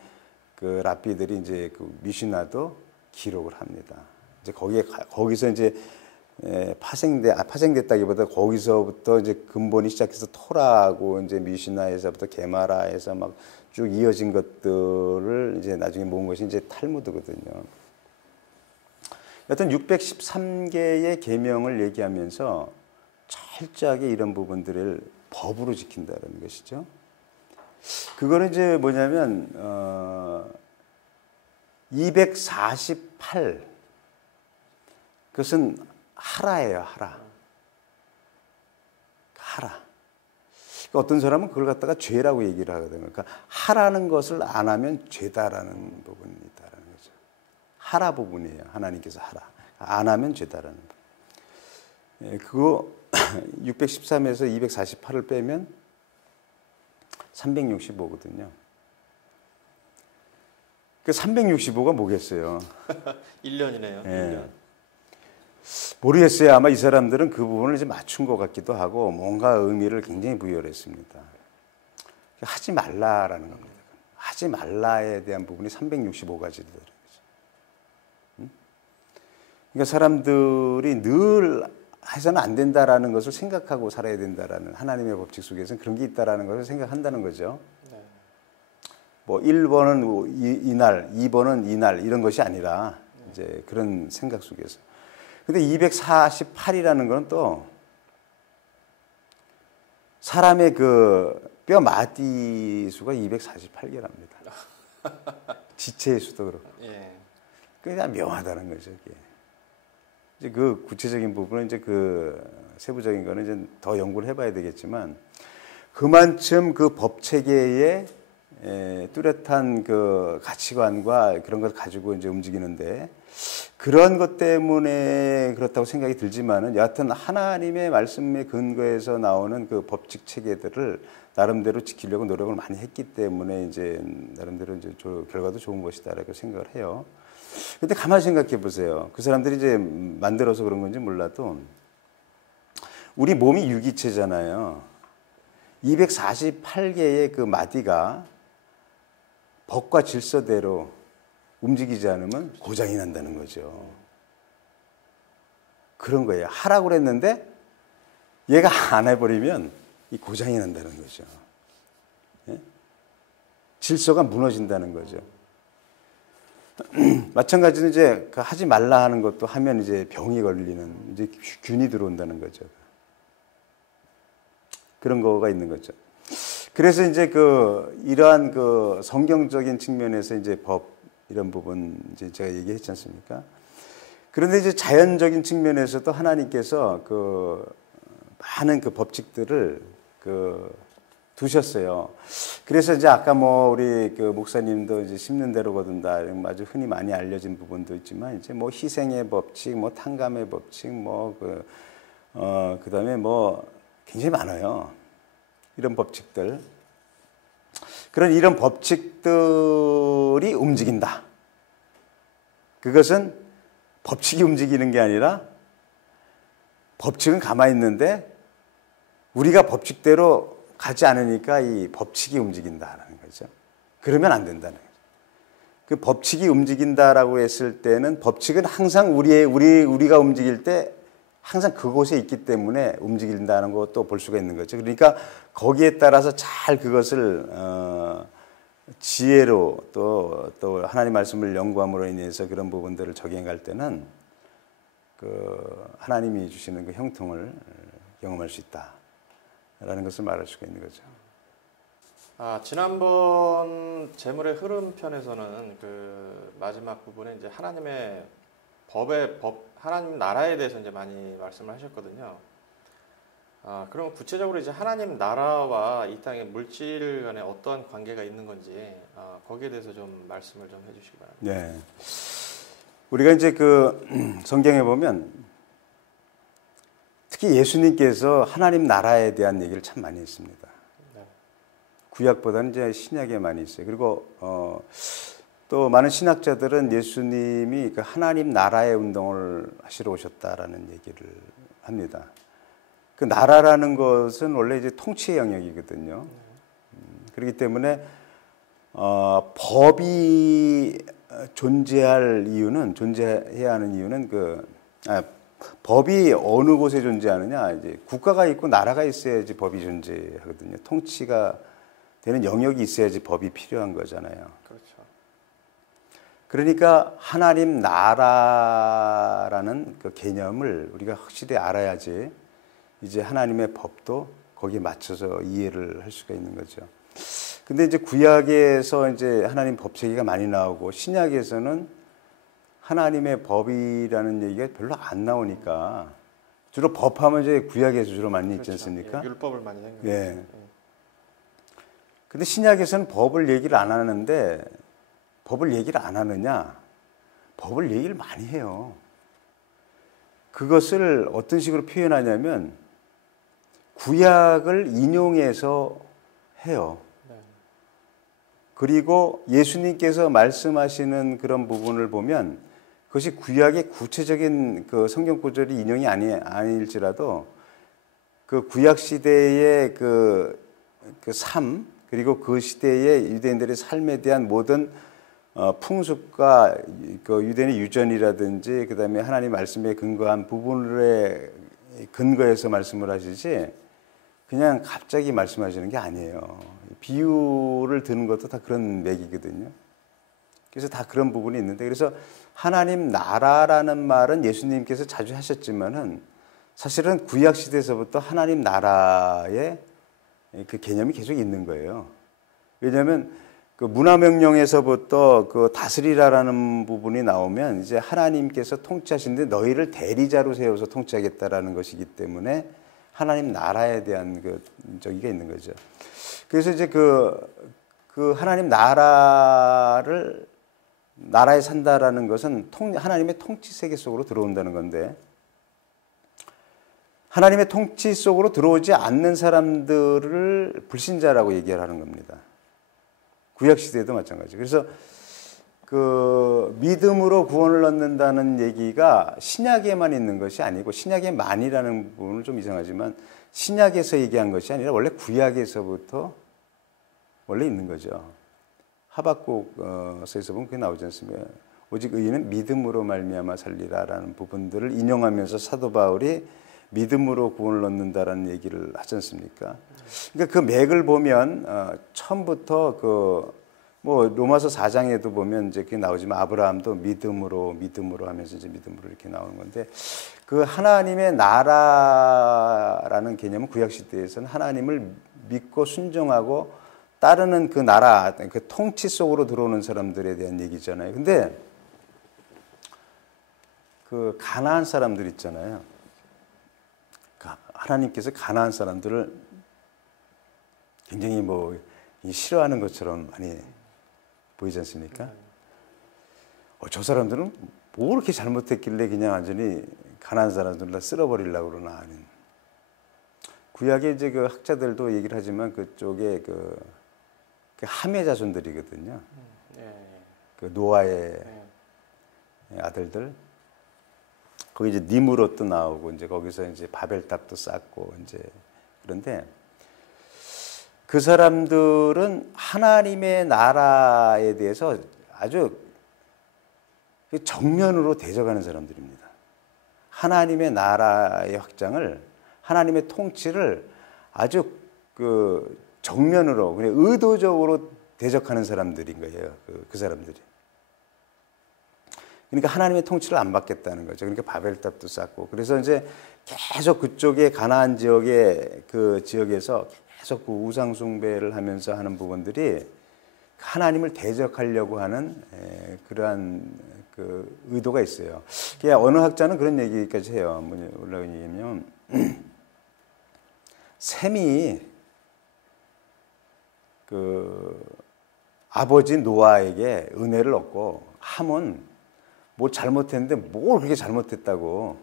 그 랍비들이 이제 그 미시나도 기록을 합니다. 이제 거기서 이제 파생됐다기보다 거기서부터 이제 근본이 시작해서 토라하고 이제 미시나에서부터 게마라에서 막 쭉 이어진 것들을 이제 나중에 모은 것이 이제 탈무드거든요. 여튼 613개의 계명을 얘기하면서 철저하게 이런 부분들을 법으로 지킨다는 것이죠. 그거는 이제 뭐냐면 248 그것은 하라예요. 하라. 하라. 어떤 사람은 그걸 갖다가 죄라고 얘기를 하거든요. 그러니까 하라는 것을 안 하면 죄다라는 부분이 있다라는 거죠. 하라 부분이에요. 하나님께서 하라. 안 하면 죄다라는 부분. 예, 그거 613에서 248을 빼면 365거든요. 그 365가 뭐겠어요? 1년이네요. 예. 1년. 모르겠어요. 아마 이 사람들은 그 부분을 이제 맞춘 것 같기도 하고 뭔가 의미를 굉장히 부여를 했습니다. 하지 말라라는 겁니다. 하지 말라에 대한 부분이 365가지더라고요. 그러니까 사람들이 늘 해서는 안 된다라는 것을 생각하고 살아야 된다라는 하나님의 법칙 속에서는 그런 게 있다라는 것을 생각한다는 거죠. 네. 뭐 1번은 이날, 2번은 이날 이런 것이 아니라 이제 그런 생각 속에서. 근데 248이라는 건 또 사람의 그 뼈 마디 수가 248개랍니다. 지체의 수도 그렇고. 예. 그냥 묘하다는 거죠. 이게. 이제 그 구체적인 부분은 이제 그 세부적인 거는 이제 더 연구를 해봐야 되겠지만 그만큼 그 법 체계에 뚜렷한 그 가치관과 그런 걸 가지고 이제 움직이는데 그런 것 때문에 그렇다고 생각이 들지만은 여하튼 하나님의 말씀에 근거해서 나오는 그 법칙 체계들을 나름대로 지키려고 노력을 많이 했기 때문에 이제 나름대로 이제 결과도 좋은 것이다라고 생각을 해요. 근데 가만히 생각해 보세요. 그 사람들이 이제 만들어서 그런 건지 몰라도 우리 몸이 유기체잖아요. 248개의 그 마디가 법과 질서대로 움직이지 않으면 고장이 난다는 거죠. 그런 거예요. 하라고 그랬는데 얘가 안 해버리면 이 고장이 난다는 거죠. 예? 질서가 무너진다는 거죠. 마찬가지로 이제 그 하지 말라 하는 것도 하면 이제 병이 걸리는 이제 균이 들어온다는 거죠. 그런 거가 있는 거죠. 그래서 이제 그 이러한 그 성경적인 측면에서 이제 법 이런 부분 이제 제가 얘기했지 않습니까? 그런데 이제 자연적인 측면에서도 하나님께서 그 많은 그 법칙들을 그 두셨어요. 그래서 이제 아까 뭐 우리 그 목사님도 이제 심는 대로 거둔다 아주 흔히 많이 알려진 부분도 있지만 이제 뭐 희생의 법칙, 뭐 탕감의 법칙, 뭐 그다음에 뭐 굉장히 많아요. 이런 법칙들. 그런 이런 법칙들이 움직인다. 그것은 법칙이 움직이는 게 아니라 법칙은 가만히 있는데 우리가 법칙대로 가지 않으니까 이 법칙이 움직인다라는 거죠. 그러면 안 된다는 거죠. 그 법칙이 움직인다라고 했을 때는 법칙은 항상 우리가 움직일 때 항상 그곳에 있기 때문에 움직인다는 것도 볼 수가 있는 거죠. 그러니까 거기에 따라서 잘 그것을 지혜로 또 하나님 말씀을 연구함으로 인해서 그런 부분들을 적용할 때는 그 하나님이 주시는 그 형통을 경험할 수 있다라는 것을 말할 수가 있는 거죠. 지난번 재물의 흐름 편에서는 그 마지막 부분에 이제 하나님의 하나님 나라에 대해서 이제 많이 말씀을 하셨거든요. 그럼 구체적으로 이제 하나님 나라와 이 땅의 물질 간에 어떠한 관계가 있는 건지 거기에 대해서 좀 말씀을 좀 해주시기 바랍니다. 네. 우리가 이제 그 성경에 보면 특히 예수님께서 하나님 나라에 대한 얘기를 참 많이 했습니다. 네. 구약보다는 이제 신약에 많이 있어요. 그리고 또 많은 신학자들은 예수님이 그 하나님 나라의 운동을 하시러 오셨다라는 얘기를 합니다. 그 나라라는 것은 원래 이제 통치의 영역이거든요. 그렇기 때문에 법이 존재해야 하는 이유는 법이 어느 곳에 존재하느냐, 이제 국가가 있고 나라가 있어야지 법이 존재하거든요. 통치가 되는 영역이 있어야지 법이 필요한 거잖아요. 그렇죠. 그러니까 하나님 나라라는 그 개념을 우리가 확실히 알아야지 이제 하나님의 법도 거기에 맞춰서 이해를 할 수가 있는 거죠. 근데 이제 구약에서 이제 하나님 법 체계가 많이 나오고 신약에서는 하나님의 법이라는 얘기가 별로 안 나오니까 주로 법하면 이제 구약에서 주로 많이 있지 않습니까? 예, 율법을 많이 생각해요. 예. 근데 신약에서는 법을 얘기를 안 하는데 법을 얘기를 안 하느냐? 법을 얘기를 많이 해요. 그것을 어떤 식으로 표현하냐면 구약을 인용해서 해요. 그리고 예수님께서 말씀하시는 그런 부분을 보면 그것이 구약의 구체적인 그 성경 구절이 인용이 아닐지라도 그 구약 시대의 그 삶, 그리고 그 시대의 유대인들의 삶에 대한 모든 풍습과 그 유대인의 유전이라든지 그다음에 하나님 말씀에 근거한 부분에 근거해서 말씀을 하시지 그냥 갑자기 말씀하시는 게 아니에요. 비유를 드는 것도 다 그런 맥이거든요. 그래서 다 그런 부분이 있는데, 그래서 하나님 나라라는 말은 예수님께서 자주 하셨지만은 사실은 구약 시대에서부터 하나님 나라의 그 개념이 계속 있는 거예요. 왜냐하면 그 문화명령에서부터 그 다스리라라는 부분이 나오면 이제 하나님께서 통치하시는데 너희를 대리자로 세워서 통치하겠다라는 것이기 때문에 하나님 나라에 대한 그 저기가 있는 거죠. 그래서 이제 그 하나님 나라에 산다라는 것은 하나님의 통치 세계 속으로 들어온다는 건데, 하나님의 통치 속으로 들어오지 않는 사람들을 불신자라고 얘기를 하는 겁니다. 구약 시대에도 마찬가지. 그래서 그 믿음으로 구원을 얻는다는 얘기가 신약에만 있는 것이 아니고, 신약에만이라는 부분은 좀 이상하지만 신약에서 얘기한 것이 아니라 원래 구약에서부터 원래 있는 거죠. 하박국서에서 보면 그게 나오지 않습니까? 오직 의인은 믿음으로 말미암아 살리라라는 부분들을 인용하면서 사도 바울이 믿음으로 구원을 얻는다라는 얘기를 하지 않습니까? 그러니까 그 맥을 보면 처음부터 뭐 로마서 4장에도 보면 이제 그게 나오지만 아브라함도 믿음으로 하면서 이제 믿음으로 이렇게 나오는 건데, 그 하나님의 나라라는 개념은 구약 시대에서는 하나님을 믿고 순종하고 따르는 그 나라, 그 통치 속으로 들어오는 사람들에 대한 얘기잖아요. 근데 그 가나안 사람들 있잖아요. 하나님께서 가나안 사람들을 굉장히 뭐 싫어하는 것처럼 많이 보이지 않습니까? 저 사람들은 뭐 그렇게 잘못했길래 그냥 완전히 가나안 사람들을 다 쓸어버리려고 그러나 하는. 구약에 이제 그 학자들도 얘기를 하지만 그쪽에 그 함의 자손들이거든요. 그 노아의 아들들. 거기 이제 니므롯도 나오고 이제 거기서 이제 바벨탑도 쌓고 이제 그런데 그 사람들은 하나님의 나라에 대해서 아주 정면으로 대적하는 사람들입니다. 하나님의 나라의 확장을, 하나님의 통치를 아주 그 정면으로 그냥 의도적으로 대적하는 사람들인 거예요. 그 사람들이. 그러니까 하나님의 통치를 안 받겠다는 거죠. 그러니까 바벨탑도 쌓고. 그래서 이제 계속 그쪽에 가나안 지역의 그 지역에서 계속 그 우상 숭배를 하면서 하는 부분들이 하나님을 대적하려고 하는 그러한 그 의도가 있어요. 그러니까 어느 학자는 그런 얘기까지 해요. 뭐라고 얘기하면 셈이 그 아버지 노아에게 은혜를 얻고 함은 뭐 잘못했는데 뭘 그렇게 잘못했다고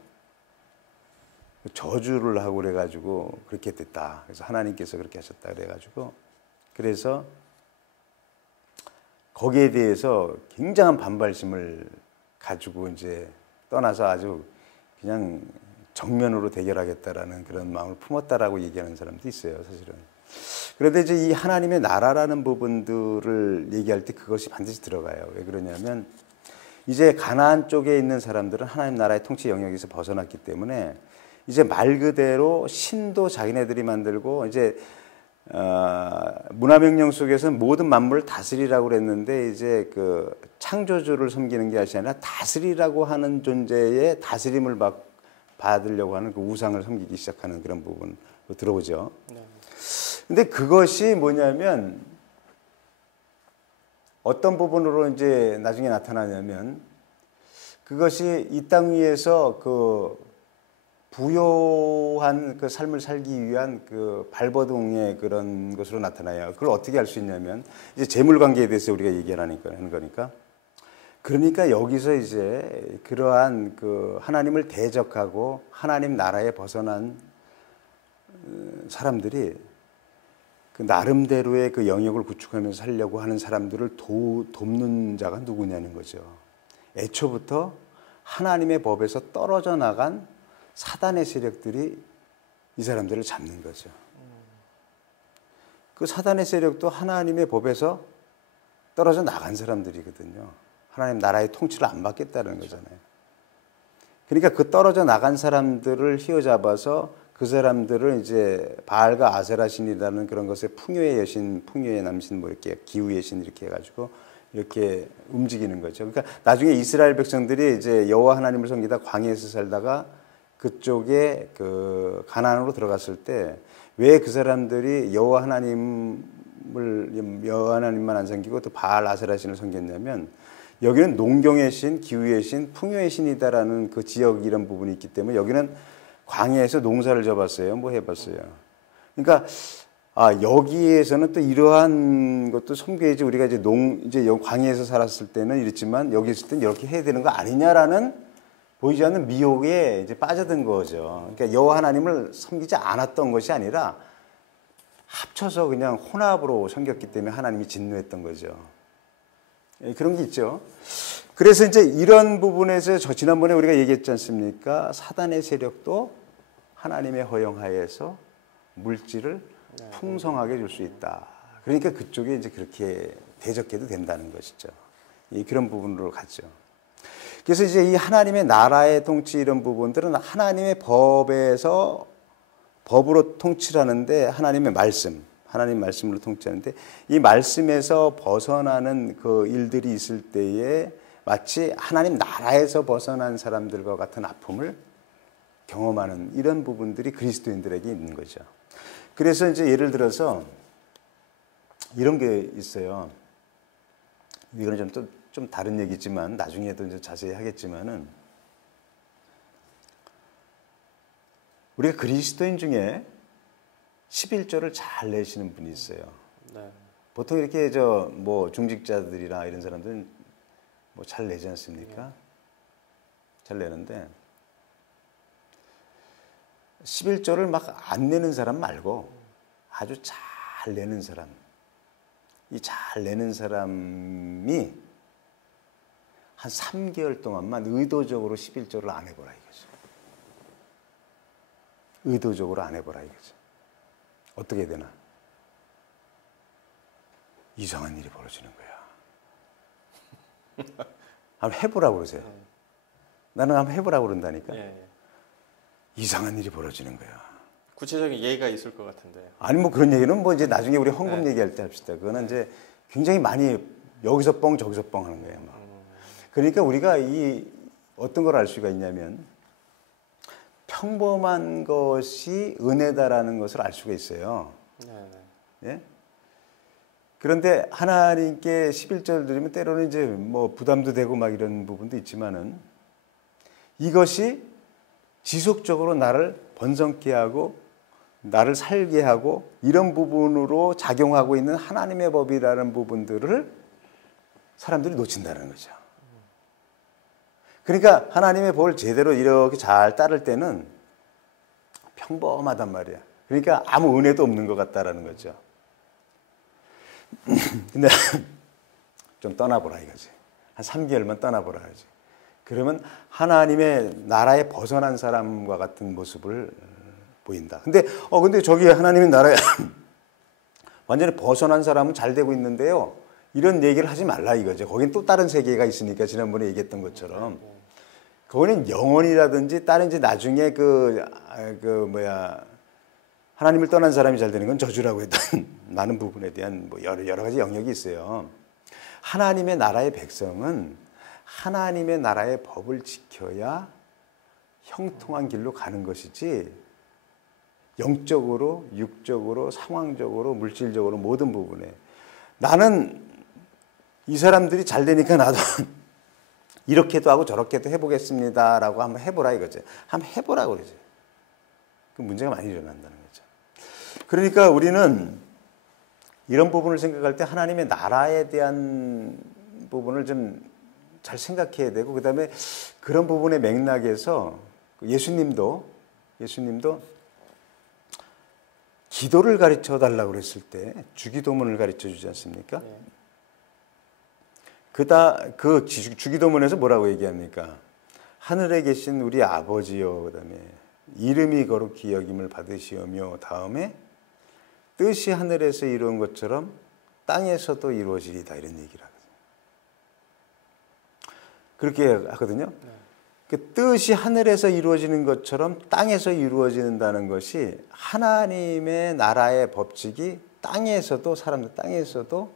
저주를 하고 그래가지고 그렇게 됐다. 그래서 하나님께서 그렇게 하셨다 그래가지고 그래서 거기에 대해서 굉장한 반발심을 가지고 이제 떠나서 아주 그냥 정면으로 대결하겠다라는 그런 마음을 품었다라고 얘기하는 사람도 있어요, 사실은. 그런데 이제 이 하나님의 나라라는 부분들을 얘기할 때 그것이 반드시 들어가요. 왜 그러냐면 이제 가나안 쪽에 있는 사람들은 하나님 나라의 통치 영역에서 벗어났기 때문에 이제 말 그대로 신도 자기네들이 만들고 이제 문화명령 속에서는 모든 만물을 다스리라고 그랬는데 이제 그 창조주를 섬기는 게 아니라 다스리라고 하는 존재의 다스림을 받으려고 하는 그 우상을 섬기기 시작하는 그런 부분 들어오죠. 근데 그것이 뭐냐면 어떤 부분으로 이제 나중에 나타나냐면 그것이 이 땅 위에서 그 부요한 그 삶을 살기 위한 그 발버둥의 그런 것으로 나타나요. 그걸 어떻게 알 수 있냐면 이제 재물 관계에 대해서 우리가 얘기하는 거니까. 그러니까 여기서 이제 그러한 그 하나님을 대적하고 하나님 나라에 벗어난 사람들이 그 나름대로의 그 영역을 구축하면서 살려고 하는 사람들을 돕는 자가 누구냐는 거죠. 애초부터 하나님의 법에서 떨어져 나간 사단의 세력들이 이 사람들을 잡는 거죠. 그 사단의 세력도 하나님의 법에서 떨어져 나간 사람들이거든요. 하나님 나라의 통치를 안 받겠다는 거잖아요. 그러니까 그 떨어져 나간 사람들을 휘어잡아서 그 사람들을 이제 바알과 아세라 신이라는 그런 것에 풍요의 여신, 풍요의 남신, 뭐 이렇게 기후의 신 이렇게 해가지고 이렇게 움직이는 거죠. 그러니까 나중에 이스라엘 백성들이 이제 여호와 하나님을 섬기다 광야에서 살다가 그쪽에 그 가나안으로 들어갔을 때 왜 그 사람들이 여호와 하나님만 안 섬기고 또 바알 아세라 신을 섬겼냐면 여기는 농경의 신, 기후의 신, 풍요의 신이다라는 그 지역 이런 부분이 있기 때문에 여기는 광야에서 농사를 져봤어요. 뭐 해봤어요. 그러니까 여기에서는 또 이러한 것도 섬겨야지 우리가 이제 광야에서 살았을 때는 이랬지만 여기 있을 때는 이렇게 해야 되는 거 아니냐라는 보이지 않는 미혹에 이제 빠져든 거죠. 그러니까 여호와 하나님을 섬기지 않았던 것이 아니라 합쳐서 그냥 혼합으로 섬겼기 때문에 하나님이 진노했던 거죠. 그런 게 있죠. 그래서 이제 이런 부분에서 지난번에 우리가 얘기했지 않습니까? 사단의 세력도 하나님의 허용하에서 물질을 풍성하게 줄 수 있다. 그러니까 그쪽에 이제 그렇게 대적해도 된다는 것이죠. 그런 부분으로 갔죠. 그래서 이제 이 하나님의 나라의 통치 이런 부분들은 하나님의 법으로 통치를 하는데 하나님 말씀으로 통치하는데 이 말씀에서 벗어나는 그 일들이 있을 때에 마치 하나님 나라에서 벗어난 사람들과 같은 아픔을 경험하는 이런 부분들이 그리스도인들에게 있는 거죠. 그래서 이제 예를 들어서 이런 게 있어요. 이거는 좀 다른 얘기지만 나중에도 이제 자세히 하겠지만은 우리가 그리스도인 중에 11조를 잘 내시는 분이 있어요. 네. 보통 이렇게 뭐 중직자들이나 이런 사람들은 뭐 잘 내지 않습니까? 잘 내는데 11조를 막 안 내는 사람 말고 아주 잘 내는 사람, 이 잘 내는 사람이 한 3개월 동안만 의도적으로 11조를 안 해보라 이거죠. 의도적으로 안 해보라 이거죠. 어떻게 해야 되나? 이상한 일이 벌어지는 거야. 한번 해보라고 그러세요. 나는 한번 해보라고 그런다니까. 이상한 일이 벌어지는 거야. 구체적인 예가 있을 것 같은데. 아니 뭐 그런 얘기는 뭐 이제 나중에 우리 헌금 얘기할 때 합시다. 그거는 이제 굉장히 많이 여기서 뻥 저기서 뻥 하는 거예요. 막. 그러니까 우리가 어떤 걸 알 수가 있냐면 평범한 것이 은혜다라는 것을 알 수가 있어요. 예? 그런데 하나님께 11절 드리면 때로는 이제 뭐 부담도 되고 막 이런 부분도 있지만은 이것이 지속적으로 나를 번성케 하고 나를 살게 하고 이런 부분으로 작용하고 있는 하나님의 법이라는 부분들을 사람들이 놓친다는 거죠. 그러니까 하나님의 법을 제대로 이렇게 잘 따를 때는 평범하단 말이야. 그러니까 아무 은혜도 없는 것 같다라는 거죠. 근데 좀 떠나보라 이거지. 한 3개월만 떠나보라 이거지. 그러면 하나님의 나라에 벗어난 사람과 같은 모습을 보인다. 근데 저기 하나님의 나라에 완전히 벗어난 사람은 잘 되고 있는데요. 이런 얘기를 하지 말라 이거죠. 거긴 또 다른 세계가 있으니까 지난번에 얘기했던 것처럼. 그거는 영혼이라든지 다른 이제 나중에 하나님을 떠난 사람이 잘 되는 건 저주라고 했던 많은 부분에 대한 뭐 여러 가지 영역이 있어요. 하나님의 나라의 백성은 하나님의 나라의 법을 지켜야 형통한 길로 가는 것이지 영적으로, 육적으로, 상황적으로, 물질적으로 모든 부분에 나는 이 사람들이 잘 되니까 나도 이렇게도 하고 저렇게도 해보겠습니다라고 한번 해보라 이거죠. 한번 해보라고 그러죠. 그 문제가 많이 일어난다는 거죠. 그러니까 우리는 이런 부분을 생각할 때 하나님의 나라에 대한 부분을 좀 잘 생각해야 되고, 그 다음에 그런 부분의 맥락에서 예수님도 기도를 가르쳐 달라고 그랬을 때 주기도문을 가르쳐 주지 않습니까? 그 주기도문에서 뭐라고 얘기합니까? 하늘에 계신 우리 아버지여, 그 다음에 이름이 거룩히 여김을 받으시오며, 다음에 뜻이 하늘에서 이루어진 것처럼 땅에서도 이루어지리다, 이런 얘기를 하거든요. 그렇게 하거든요. 그 뜻이 하늘에서 이루어지는 것처럼 땅에서 이루어진다는 것이 하나님의 나라의 법칙이 땅에서도, 사람들 땅에서도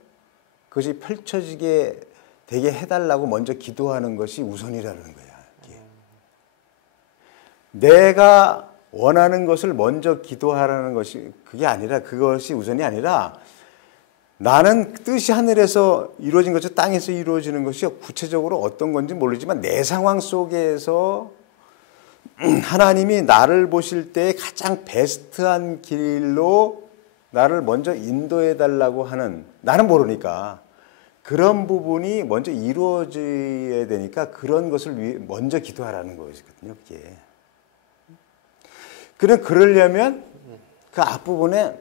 그것이 펼쳐지게 되게 해달라고 먼저 기도하는 것이 우선이라는 거야. 이게. 내가 원하는 것을 먼저 기도하라는 것이 그게 아니라, 그것이 우선이 아니라, 나는 뜻이 하늘에서 이루어진 것이 땅에서 이루어지는 것이 구체적으로 어떤 건지 모르지만 내 상황 속에서 하나님이 나를 보실 때 가장 베스트한 길로 나를 먼저 인도해 달라고 하는, 나는 모르니까 그런 부분이 먼저 이루어져야 되니까 그런 것을 위해 먼저 기도하라는 것이거든요. 그게. 그러려면 그 앞부분에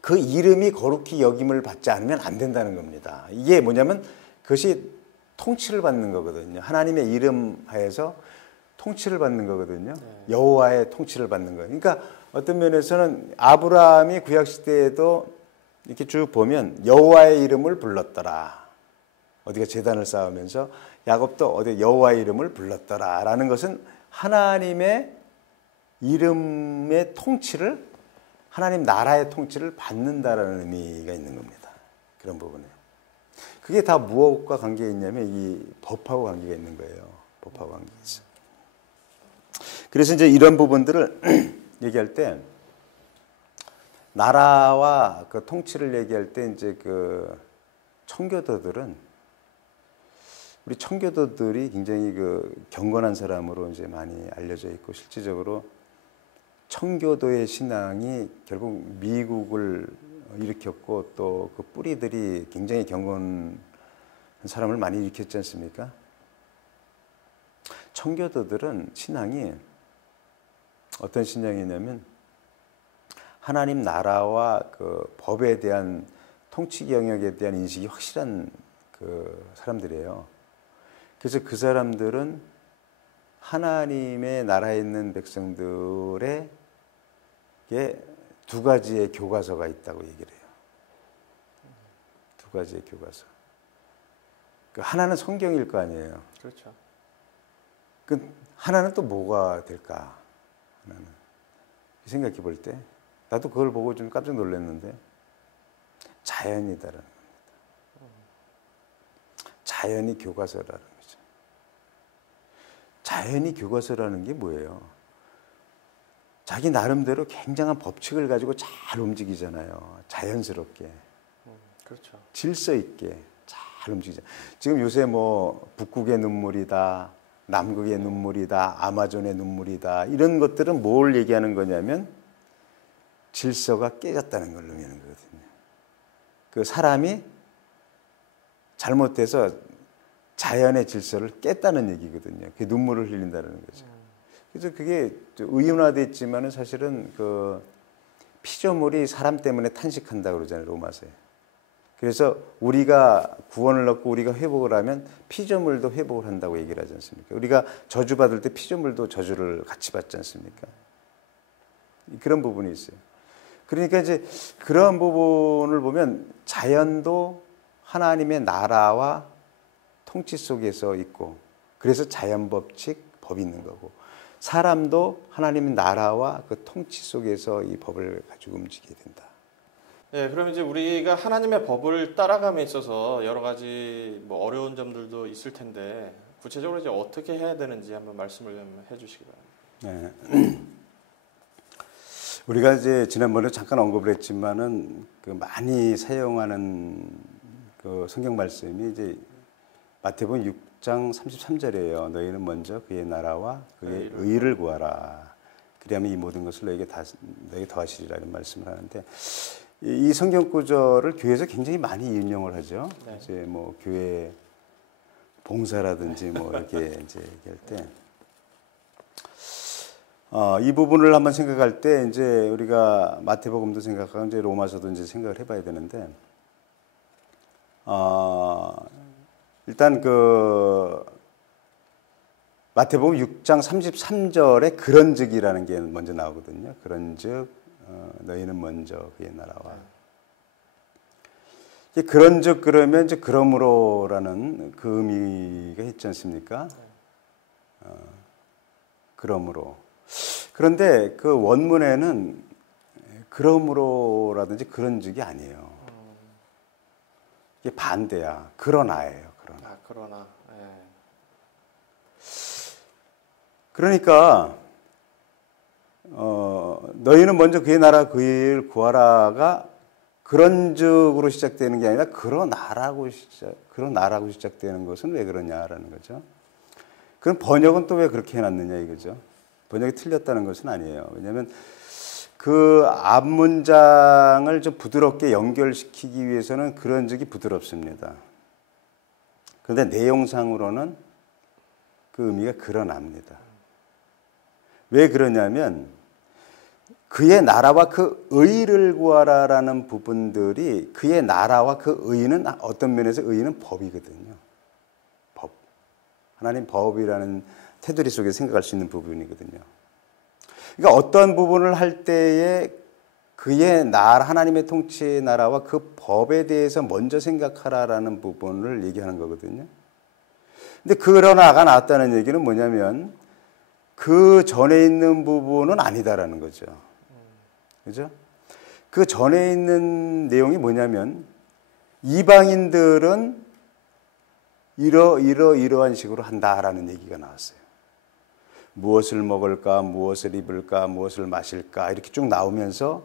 그 이름이 거룩히 여김을 받지 않으면 안 된다는 겁니다. 이게 뭐냐면 그것이 통치를 받는 거거든요. 하나님의 이름 하에서 통치를 받는 거거든요. 여호와의 통치를 받는 거예요. 그러니까 어떤 면에서는 아브라함이 구약 시대에도 이렇게 쭉 보면 여호와의 이름을 불렀더라. 어디가 제단을 쌓으면서 야곱도 어디 여호와의 이름을 불렀더라라는 것은 하나님의 이름의 통치를, 하나님 나라의 통치를 받는다라는 의미가 있는 겁니다. 그런 부분에. 그게 다 무엇과 관계가 있냐면 이 법하고 관계가 있는 거예요. 법하고 관계가 있어요. 그래서 이제 이런 부분들을 얘기할 때, 나라와 그 통치를 얘기할 때 이제 그 청교도들은, 우리 청교도들이 굉장히 그 경건한 사람으로 이제 많이 알려져 있고, 실질적으로 청교도의 신앙이 결국 미국을 일으켰고, 또 그 뿌리들이 굉장히 경건한 사람을 많이 일으켰지 않습니까? 청교도들은 신앙이 어떤 신앙이냐면 하나님 나라와 그 법에 대한, 통치 경역에 대한 인식이 확실한 그 사람들이에요. 그래서 그 사람들은 하나님의 나라에 있는 백성들의 두 가지의 교과서가 있다고 얘기를 해요. 두 가지의 교과서. 하나는 성경일 거 아니에요. 그렇죠. 그 하나는 또 뭐가 될까? 하나는 생각해 볼 때 나도 그걸 보고 좀 깜짝 놀랐는데, 자연이다라는 겁니다. 자연이 교과서라는 거죠. 자연이 교과서라는 게 뭐예요? 자기 나름대로 굉장한 법칙을 가지고 잘 움직이잖아요. 자연스럽게. 그렇죠. 질서 있게 잘 움직이잖아요. 지금 요새 뭐 북극의 눈물이다, 남극의 눈물이다, 아마존의 눈물이다, 이런 것들은 뭘 얘기하는 거냐면 질서가 깨졌다는 걸 의미하는 거거든요. 그 사람이 잘못돼서 자연의 질서를 깼다는 얘기거든요. 그 눈물을 흘린다는 거죠. 그래서 그게 의문화됐지만은 사실은 그 피조물이 사람 때문에 탄식한다고 그러잖아요, 로마서에. 그래서 우리가 구원을 얻고 우리가 회복을 하면 피조물도 회복을 한다고 얘기를 하지 않습니까? 우리가 저주받을 때 피조물도 저주를 같이 받지 않습니까? 그런 부분이 있어요. 그러니까 이제 그런 부분을 보면 자연도 하나님의 나라와 통치 속에서 있고, 그래서 자연법칙, 법이 있는 거고, 사람도 하나님의 나라와 그 통치 속에서 이 법을 가지고 움직이게 된다. 네, 그럼 이제 우리가 하나님의 법을 따라감에 있어서 여러 가지 뭐 어려운 점들도 있을 텐데, 구체적으로 이제 어떻게 해야 되는지 한번 말씀을 좀 해주시기 바랍니다. 네. 우리가 이제 지난번에 잠깐 언급을 했지만은 그 많이 사용하는 그 성경 말씀이 이제 마태복음 6장 33절이에요. 너희는 먼저 그의 나라와 그의 의를 구하라. 그리하면 이 모든 것을 너에게 더하시리라 이런 말씀을 하는데 이 성경 구절을 교회에서 굉장히 많이 인용을 하죠. 네. 이제 뭐 교회 봉사라든지 뭐 이렇게 이제 얘기할 때. 이 부분을 한번 생각할 때 이제 우리가 마태복음도 생각하고 이제 로마서도 이제 생각을 해봐야 되는데, 일단 그 마태복음 6장 33절에 그런즉이라는 게 먼저 나오거든요. 그런즉 너희는 먼저 그의 나라와. 그런즉 그러면 이제 그러므로라는 그 의미가 있지 않습니까? 그러므로. 그런데 그 원문에는 그러므로라든지 그런즉이 아니에요. 이게 반대야. 그러나예요. 그러나. 그러나. 예. 그러니까 너희는 먼저 그의 나라 그의 구하라가 그런즉으로 시작되는 게 아니라 그러나라고 시작되는 것은 왜 그러냐라는 거죠. 그럼 번역은 또 왜 그렇게 해놨느냐 이거죠. 번역이 틀렸다는 것은 아니에요. 왜냐하면 그 앞문장을 좀 부드럽게 연결시키기 위해서는 그런즉이 부드럽습니다. 그런데 내용상으로는 그 의미가 그러나입니다. 왜 그러냐면 그의 나라와 그 의를 구하라라는 부분들이 그의 나라와 그 의는 어떤 면에서 의는 법이거든요. 법. 하나님 법이라는 테두리 속에 생각할 수 있는 부분이거든요. 그러니까 어떤 부분을 할 때에 그의 나라, 하나님의 통치의 나라와 그 법에 대해서 먼저 생각하라라는 부분을 얘기하는 거거든요. 근데 그러나가 나왔다는 얘기는 뭐냐면 그 전에 있는 부분은 아니다라는 거죠. 그죠? 그 전에 있는 내용이 뭐냐면 이방인들은 이러한 식으로 한다라는 얘기가 나왔어요. 무엇을 먹을까, 무엇을 입을까, 무엇을 마실까 이렇게 쭉 나오면서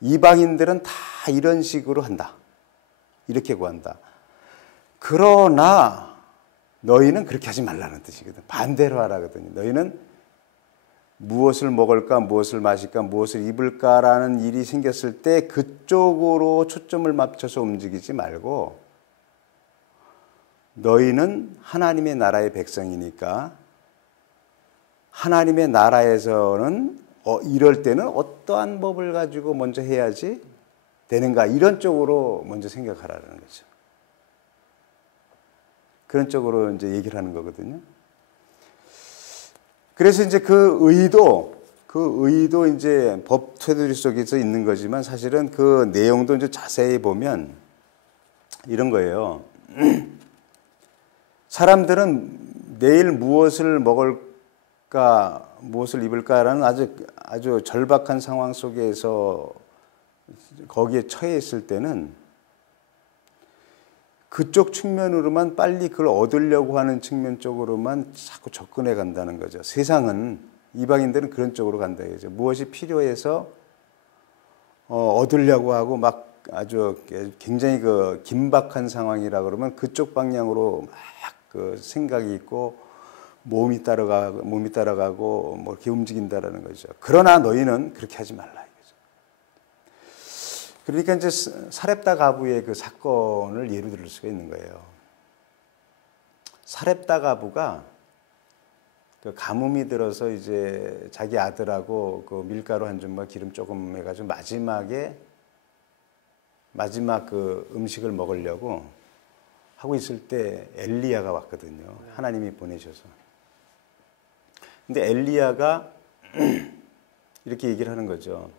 이방인들은 다 이런 식으로 한다. 이렇게 구한다. 그러나 너희는 그렇게 하지 말라는 뜻이거든. 반대로 하라거든요. 너희는 무엇을 먹을까, 무엇을 마실까, 무엇을 입을까라는 일이 생겼을 때 그쪽으로 초점을 맞춰서 움직이지 말고 너희는 하나님의 나라의 백성이니까 하나님의 나라에서는 이럴 때는 어떠한 법을 가지고 먼저 해야지 되는가 이런 쪽으로 먼저 생각하라는 거죠. 그런 쪽으로 이제 얘기를 하는 거거든요. 그래서 이제 그 의도 이제 법 테두리 속에서 있는 거지만 사실은 그 내용도 이제 자세히 보면 이런 거예요. 사람들은 내일 무엇을 먹을까, 무엇을 입을까라는 아주 절박한 상황 속에서 거기에 처해 있을 때는 그쪽 측면으로만 빨리 그걸 얻으려고 하는 측면 쪽으로만 자꾸 접근해 간다는 거죠. 세상은 이방인들은 그런 쪽으로 간다 이거죠. 무엇이 필요해서 얻으려고 하고 막 아주 굉장히 그 긴박한 상황이라 그러면 그쪽 방향으로 막 그 생각이 있고 몸이 따라가고 뭐 이렇게 움직인다라는 거죠. 그러나 너희는 그렇게 하지 말라 이거죠. 그러니까 이제 사렙다 가부의 그 사건을 예로 들을 수가 있는 거예요. 사렙다 가부가 그 가뭄이 들어서 이제 자기 아들하고 그 밀가루 한 줌과 기름 조금 해가지고 마지막 그 음식을 먹으려고 하고 있을 때 엘리야가 왔거든요. 하나님이 보내셔서. 근데 엘리야가 이렇게 얘기를 하는 거죠.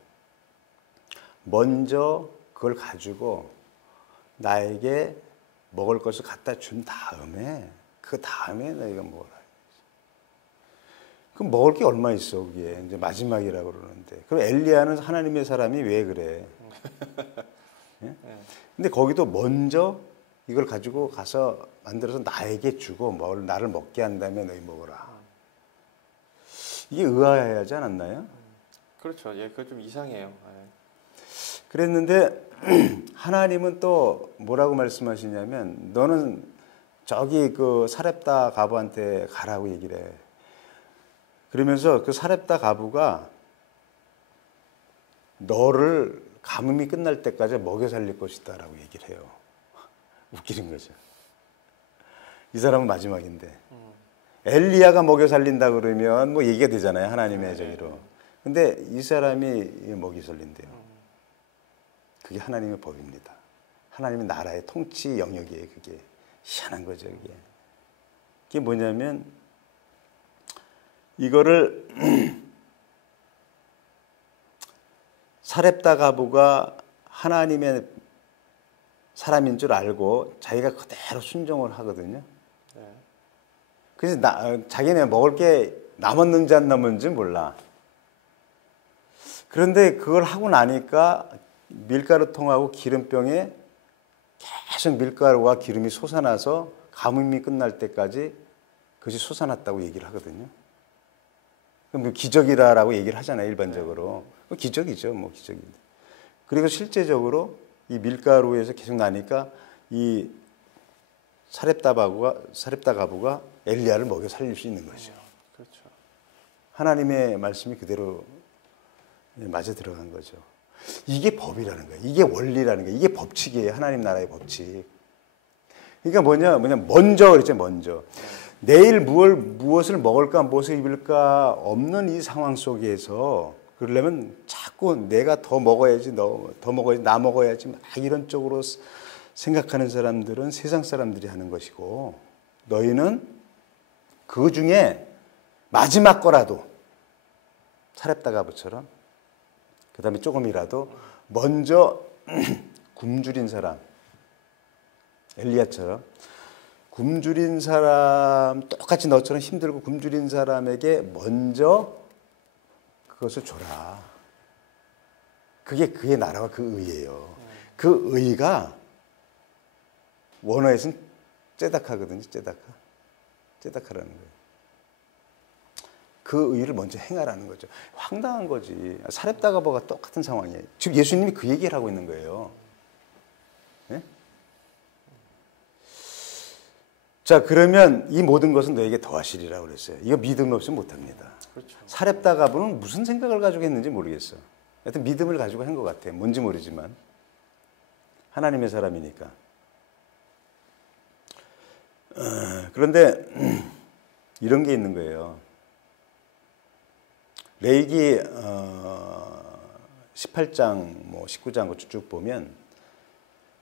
먼저 그걸 가지고 나에게 먹을 것을 갖다 준 다음에 그 다음에 너희가 먹어라. 그럼 먹을 게 얼마 있어 그게 이제 마지막이라고 그러는데 그럼 엘리야는 하나님의 사람이 왜 그래? 예? 근데 거기도 먼저 이걸 가지고 가서 만들어서 나에게 주고 나를 먹게 한다면 너희 먹어라. 이게 의아해하지 않았나요? 그렇죠. 예, 그거 좀 이상해요. 예. 그랬는데 하나님은 또 뭐라고 말씀하시냐면 너는 저기 그 사렙다 가부한테 가라고 얘기를 해. 그러면서 그 사렙다 가부가 너를 가뭄이 끝날 때까지 먹여 살릴 것이다라고 얘기를 해요. 웃기는 거죠. 이 사람은 마지막인데 엘리야가 먹여 살린다 그러면 뭐 얘기가 되잖아요. 하나님의 저기로. 근데 이 사람이 먹여 살린대요. 그게 하나님의 법입니다. 하나님의 나라의 통치 영역이에요. 그게 희한한 거죠. 그게 뭐냐면 이거를 사렙다 가부가 하나님의 사람인 줄 알고 자기가 그대로 순종을 하거든요. 그래서 자기네 먹을 게 남았는지 안 남았는지 몰라. 그런데 그걸 하고 나니까 밀가루통하고 기름병에 계속 밀가루와 기름이 솟아나서 가뭄이 끝날 때까지 그것이 솟아났다고 얘기를 하거든요. 뭐 기적이라고 얘기를 하잖아요, 일반적으로. 기적이죠, 뭐 기적인데. 그리고 실제적으로 이 밀가루에서 계속 나니까 이 사렙다 가부가 엘리야를 먹여 살릴 수 있는 거죠. 그렇죠. 하나님의 말씀이 그대로 맞아 들어간 거죠. 이게 법이라는 거예요. 이게 원리라는 거예요. 이게 법칙이에요. 하나님 나라의 법칙. 그러니까 뭐냐 먼저 그랬죠. 먼저 내일 무엇을 먹을까 무엇을 입을까 없는 이 상황 속에서 그러려면 자꾸 내가 더 먹어야지 더 먹어야지 나 먹어야지 막 이런 쪽으로 생각하는 사람들은 세상 사람들이 하는 것이고 너희는 그 중에 마지막 거라도 사렙다 가부처럼 그 다음에 조금이라도 먼저 굶주린 사람 엘리야처럼 굶주린 사람 똑같이 너처럼 힘들고 굶주린 사람에게 먼저 그것을 줘라. 그게 그의 나라와 그 의예요. 그 의가 원어에서는 째다카거든요. 째다카라는 거예요. 그 의를 먼저 행하라는 거죠. 황당한 거지. 사렙다 가부가 똑같은 상황이에요. 지금 예수님이 그 얘기를 하고 있는 거예요. 네? 자, 그러면 이 모든 것은 너에게 더하시리라고 그랬어요. 이거 믿음 없이는 못합니다. 그렇죠. 사렙다 가부는 무슨 생각을 가지고 했는지 모르겠어. 하여튼 믿음을 가지고 한 것 같아요. 뭔지 모르지만. 하나님의 사람이니까. 그런데 이런 게 있는 거예요. 레위기 18장, 뭐 19장 쭉 보면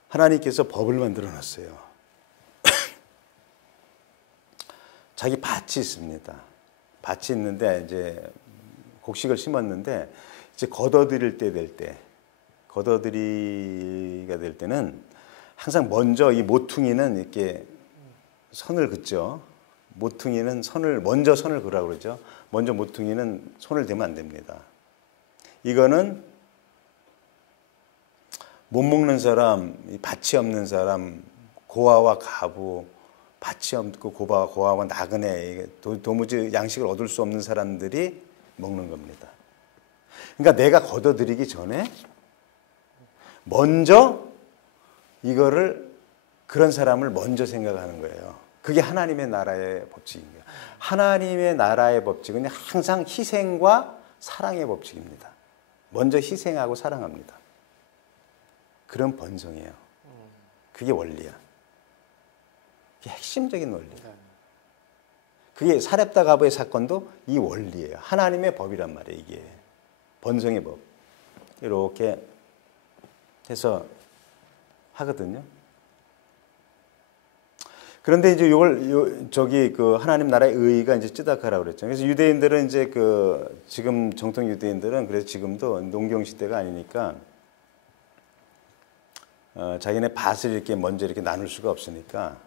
하나님께서 법을 만들어 놨어요. 자기 밭이 있습니다. 밭이 있는데 이제 곡식을 심었는데 이제 걷어들이가 될 때는 항상 먼저 이 모퉁이는 이렇게 선을 긋죠. 모퉁이는 먼저 선을 그으라고 그러죠. 먼저 모퉁이는 손을 대면 안 됩니다. 이거는 못 먹는 사람, 밭이 없는 사람, 고아와 가부, 밭이 없고 고아와 나그네, 도무지 양식을 얻을 수 없는 사람들이 먹는 겁니다. 그러니까 내가 걷어들이기 전에 먼저 이거를 그런 사람을 먼저 생각하는 거예요. 그게 하나님의 나라의 법칙입니다. 하나님의 나라의 법칙은 항상 희생과 사랑의 법칙입니다. 먼저 희생하고 사랑합니다. 그런 본성이에요. 그게 원리야. 그게 핵심적인 원리야. 그게 사렙다 가부의 사건도 이 원리예요. 하나님의 법이란 말이에요. 이게 본성의 법. 이렇게 해서 하거든요. 그런데 이제 그 하나님 나라의 의의가 이제 쯔다카라고 그랬죠. 그래서 유대인들은 이제 지금 정통 유대인들은 그래서 지금도 농경 시대가 아니니까 자기네 밭을 이렇게 먼저 이렇게 나눌 수가 없으니까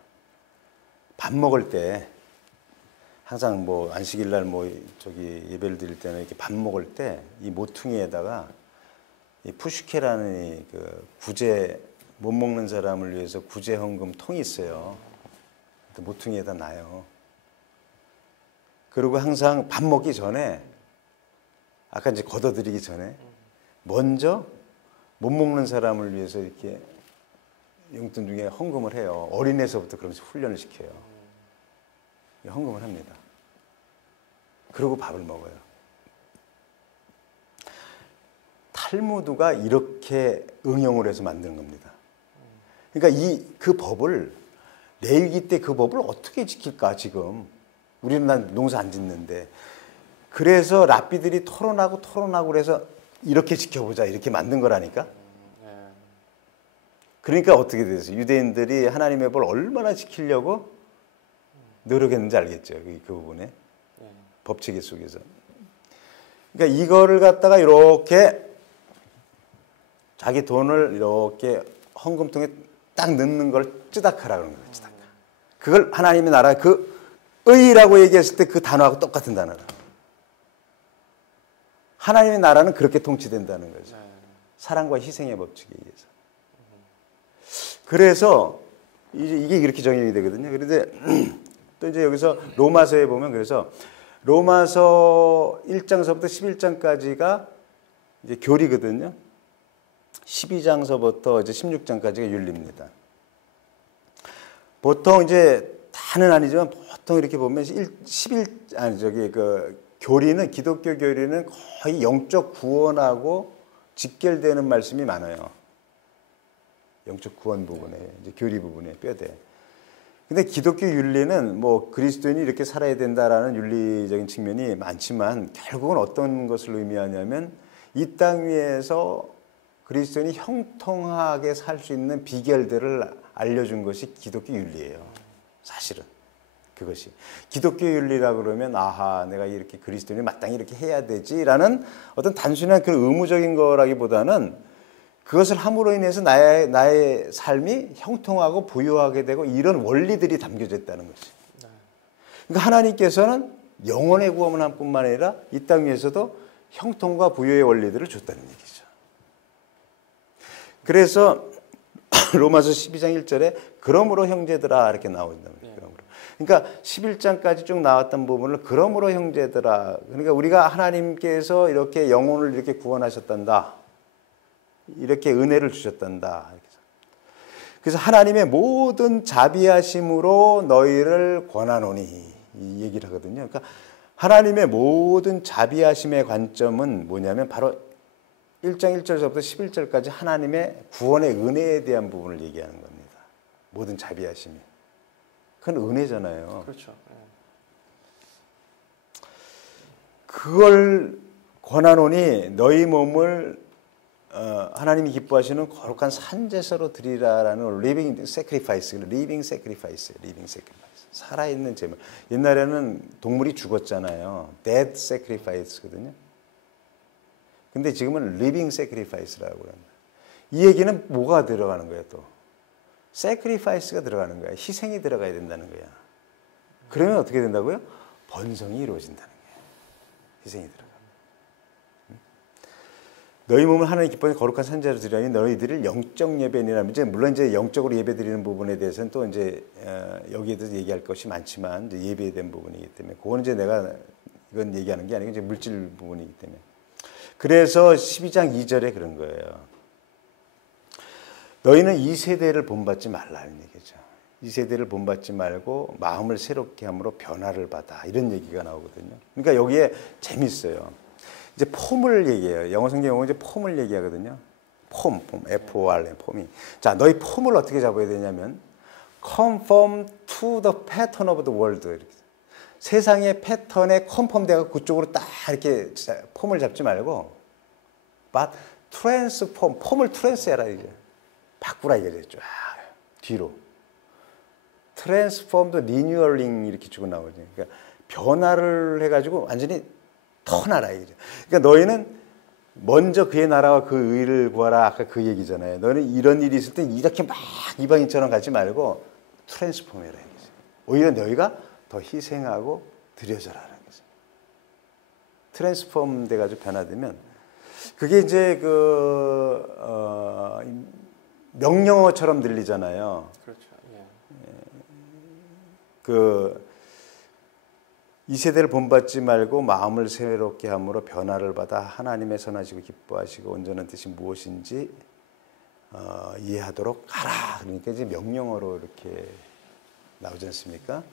밥 먹을 때 항상 뭐 안식일 날 예배를 드릴 때는 이렇게 밥 먹을 때 이 모퉁이에다가 이 푸슈케라는 그 구제 못 먹는 사람을 위해서 구제 헌금 통이 있어요. 모퉁이에다 놔요. 그리고 항상 밥 먹기 전에 아까 이제 걷어들이기 전에 먼저 못 먹는 사람을 위해서 이렇게 용돈 중에 헌금을 해요. 어린애서부터 그러면서 훈련을 시켜요. 헌금을 합니다. 그리고 밥을 먹어요. 탈무드가 이렇게 응용을 해서 만드는 겁니다. 그러니까 그 법을 레위기 때 그 법을 어떻게 지킬까 지금 우리는 난 농사 안 짓는데 그래서 랍비들이 토론하고 그래서 이렇게 지켜보자 이렇게 만든 거라니까. 그러니까 어떻게 됐어요? 유대인들이 하나님의 법을 얼마나 지키려고 노력했는지 알겠죠. 그 부분에 법체계 속에서. 그러니까 이거를 갖다가 이렇게 자기 돈을 이렇게 헌금통에 딱 넣는 걸 쯔다카라 그러는 거예요. 쯔다카. 그걸 하나님의 나라 그 의라고 얘기했을 때 그 단어하고 똑같은 단어라. 하나님의 나라는 그렇게 통치된다는 거죠. 사랑과 희생의 법칙에 의해서. 그래서 이게 이렇게 정의가 되거든요. 그런데 또 이제 여기서 로마서에 보면 그래서 로마서 1장서부터 11장까지가 이제 교리거든요. 12장서부터 이제 16장까지가 윤리입니다. 보통 이제 다는 아니지만 보통 이렇게 보면 교리는 기독교 교리는 거의 영적 구원하고 직결되는 말씀이 많아요. 영적 구원 부분에 이제 교리 부분에 뼈대. 근데 기독교 윤리는 뭐 그리스도인이 이렇게 살아야 된다라는 윤리적인 측면이 많지만 결국은 어떤 것을 의미하냐면 이 땅 위에서 그리스도인이 형통하게 살 수 있는 비결들을 알려준 것이 기독교 윤리예요. 사실은 그것이 기독교 윤리라 그러면 아하 내가 이렇게 그리스도인이 마땅히 이렇게 해야 되지라는 어떤 단순한 그런 의무적인 거라기보다는 그것을 함으로 인해서 나의 삶이 형통하고 부유하게 되고 이런 원리들이 담겨져 있다는 것이. 그러니까 하나님께서는 영혼의 구원을 한 뿐만 아니라 이 땅 위에서도 형통과 부유의 원리들을 줬다는 얘기죠. 그래서 로마서 12장 1절에 그러므로 형제들아 이렇게 나온단 말이에요. 그러니까 11장까지 쭉 나왔던 부분을 그러므로 형제들아 그러니까 우리가 하나님께서 이렇게 영혼을 이렇게 구원하셨단다. 이렇게 은혜를 주셨단다. 그래서 하나님의 모든 자비하심으로 너희를 권하노니 이 얘기를 하거든요. 그러니까 하나님의 모든 자비하심의 관점은 뭐냐면 바로 1장 1절서부터 11절까지 하나님의 구원의 은혜에 대한 부분을 얘기하는 겁니다. 모든 자비하심이. 그건 은혜잖아요. 그렇죠. 그걸 권하노니 너희 몸을 하나님이 기뻐하시는 거룩한 산제사로 드리라라는 living sacrifice. 살아있는 제물. 옛날에는 동물이 죽었잖아요. dead sacrifice거든요. 근데 지금은 living sacrifice라고 합니다. 이 얘기는 뭐가 들어가는 거예요, 또? sacrifice가 들어가는 거야. 희생이 들어가야 된다는 거야. 그러면 어떻게 된다고요? 번성이 이루어진다는 거예요. 희생이 들어가. 너희 몸을 하나님 기뻐하는 거룩한 산제로 드리라니 너희들을 영적 예배니라. 이제 물론 이제 영적으로 예배 드리는 부분에 대해서는 또 이제 여기에 대해서 얘기할 것이 많지만 이제 예배에 대한 부분이기 때문에 그건 이제 내가 이건 얘기하는 게 아니고 이제 물질 부분이기 때문에. 그래서 12장 2절에 그런 거예요. 너희는 이 세대를 본받지 말라는 얘기죠. 이 세대를 본받지 말고 마음을 새롭게 함으로 변화를 받아. 이런 얘기가 나오거든요. 그러니까 여기에 재밌어요. 이제 폼을 얘기해요. 영어 성경에 보면 이제 폼을 얘기하거든요. 폼, F-O-R-M, 폼이. 자, 너희 폼을 어떻게 잡아야 되냐면 conform to the pattern of the world. 이렇게. 세상의 패턴에 컨펌 돼서 그쪽으로 딱 이렇게 폼을 잡지 말고 but transform, 폼을 트랜스해라 이제. 바꾸라 이거죠. 쫙 뒤로. transformed renewing 이렇게 주고 나오죠. 그러니까 변화를 해가지고 완전히 터나라 이거죠. 그러니까 너희는 먼저 그의 나라와 그 의를 구하라. 아까 그 얘기잖아요. 너희는 이런 일이 있을 때 이렇게 막 이방인처럼 가지 말고 트랜스폼해라 이거죠. 오히려 너희가 더 희생하고 드려져라는 거죠. 트랜스폼 돼가지고 변화되면 그게 이제 명령어처럼 들리잖아요. 그렇죠. 예. 이 세대를 본받지 말고 마음을 새롭게 함으로 변화를 받아 하나님의 선하시고 기뻐하시고 온전한 뜻이 무엇인지 이해하도록 하라. 그러니까 이제 명령어로 이렇게 나오지 않습니까?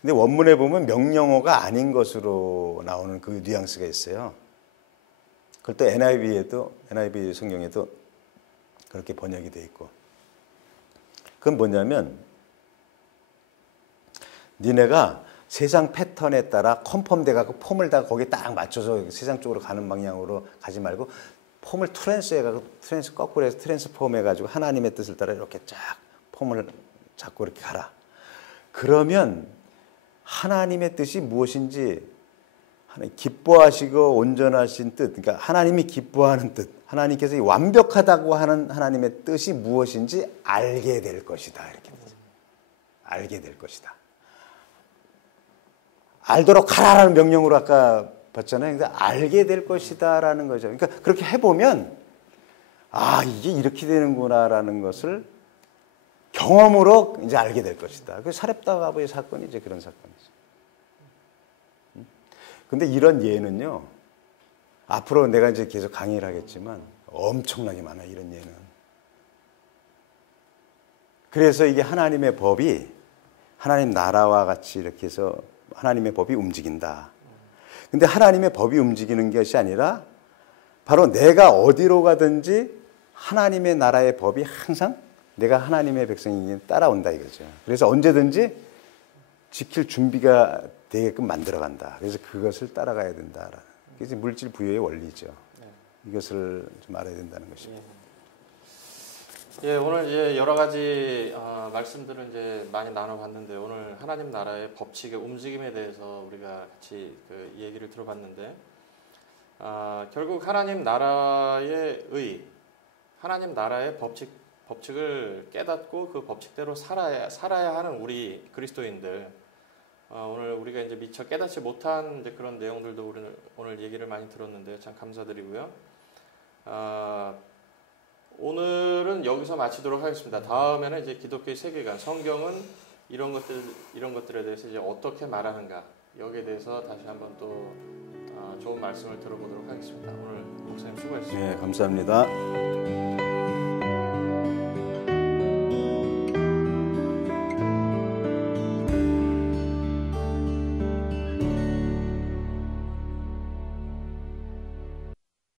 근데 원문에 보면 명령어가 아닌 것으로 나오는 그 뉘앙스가 있어요. 그걸 또 NIV 성경에도 그렇게 번역이 돼 있고. 그건 뭐냐면 니네가 세상 패턴에 따라 컨펌돼 갖고 폼을 다 거기에 딱 맞춰서 세상 쪽으로 가는 방향으로 가지 말고 폼을 트랜스 거꾸로 해서 트랜스폼 해가지고 하나님의 뜻을 따라 이렇게 쫙 폼을 잡고 이렇게 가라. 그러면 하나님의 뜻이 무엇인지 기뻐하시고 온전하신 뜻, 그러니까 하나님이 기뻐하는 뜻, 하나님께서 완벽하다고 하는 하나님의 뜻이 무엇인지 알게 될 것이다. 이렇게 되죠. 알게 될 것이다. 알도록 하라라는 명령으로 아까 봤잖아요. 그러니까 알게 될 것이다라는 거죠. 그러니까 그렇게 해보면 이게 이렇게 되는구나라는 것을 경험으로 이제 알게 될 것이다. 그 사렙다 가부의 사건이 이제 그런 사건이죠. 근데 이런 예는요, 앞으로 내가 이제 계속 강의를 하겠지만 엄청나게 많아요, 이런 예는. 그래서 이게 하나님의 법이 하나님 나라와 같이 이렇게 해서 하나님의 법이 움직인다. 근데 하나님의 법이 움직이는 것이 아니라 바로 내가 어디로 가든지 하나님의 나라의 법이 항상 내가 하나님의 백성이기에 따라온다 이거죠. 그래서 언제든지 지킬 준비가 되게끔 만들어간다. 그래서 그것을 따라가야 된다라는. 그게 물질 부여의 원리죠. 이것을 좀 알아야 된다는 것입니다. 예, 오늘 이제 여러 가지 말씀들을 이제 많이 나눠봤는데 오늘 하나님 나라의 법칙의 움직임에 대해서 우리가 같이 그 얘기를 들어봤는데 결국 하나님 나라의 하나님 나라의 법칙을 깨닫고 그 법칙대로 살아야 하는 우리 그리스도인들 오늘 우리가 이제 미처 깨닫지 못한 이제 그런 내용들도 오늘 얘기를 많이 들었는데 참 감사드리고요. 오늘은 여기서 마치도록 하겠습니다. 다음에는 이제 기독교의 세계관, 성경은 이런 것들에 대해서 이제 어떻게 말하는가 여기에 대해서 다시 한번 또 좋은 말씀을 들어보도록 하겠습니다. 오늘 목사님 수고했습니다. 네, 감사합니다.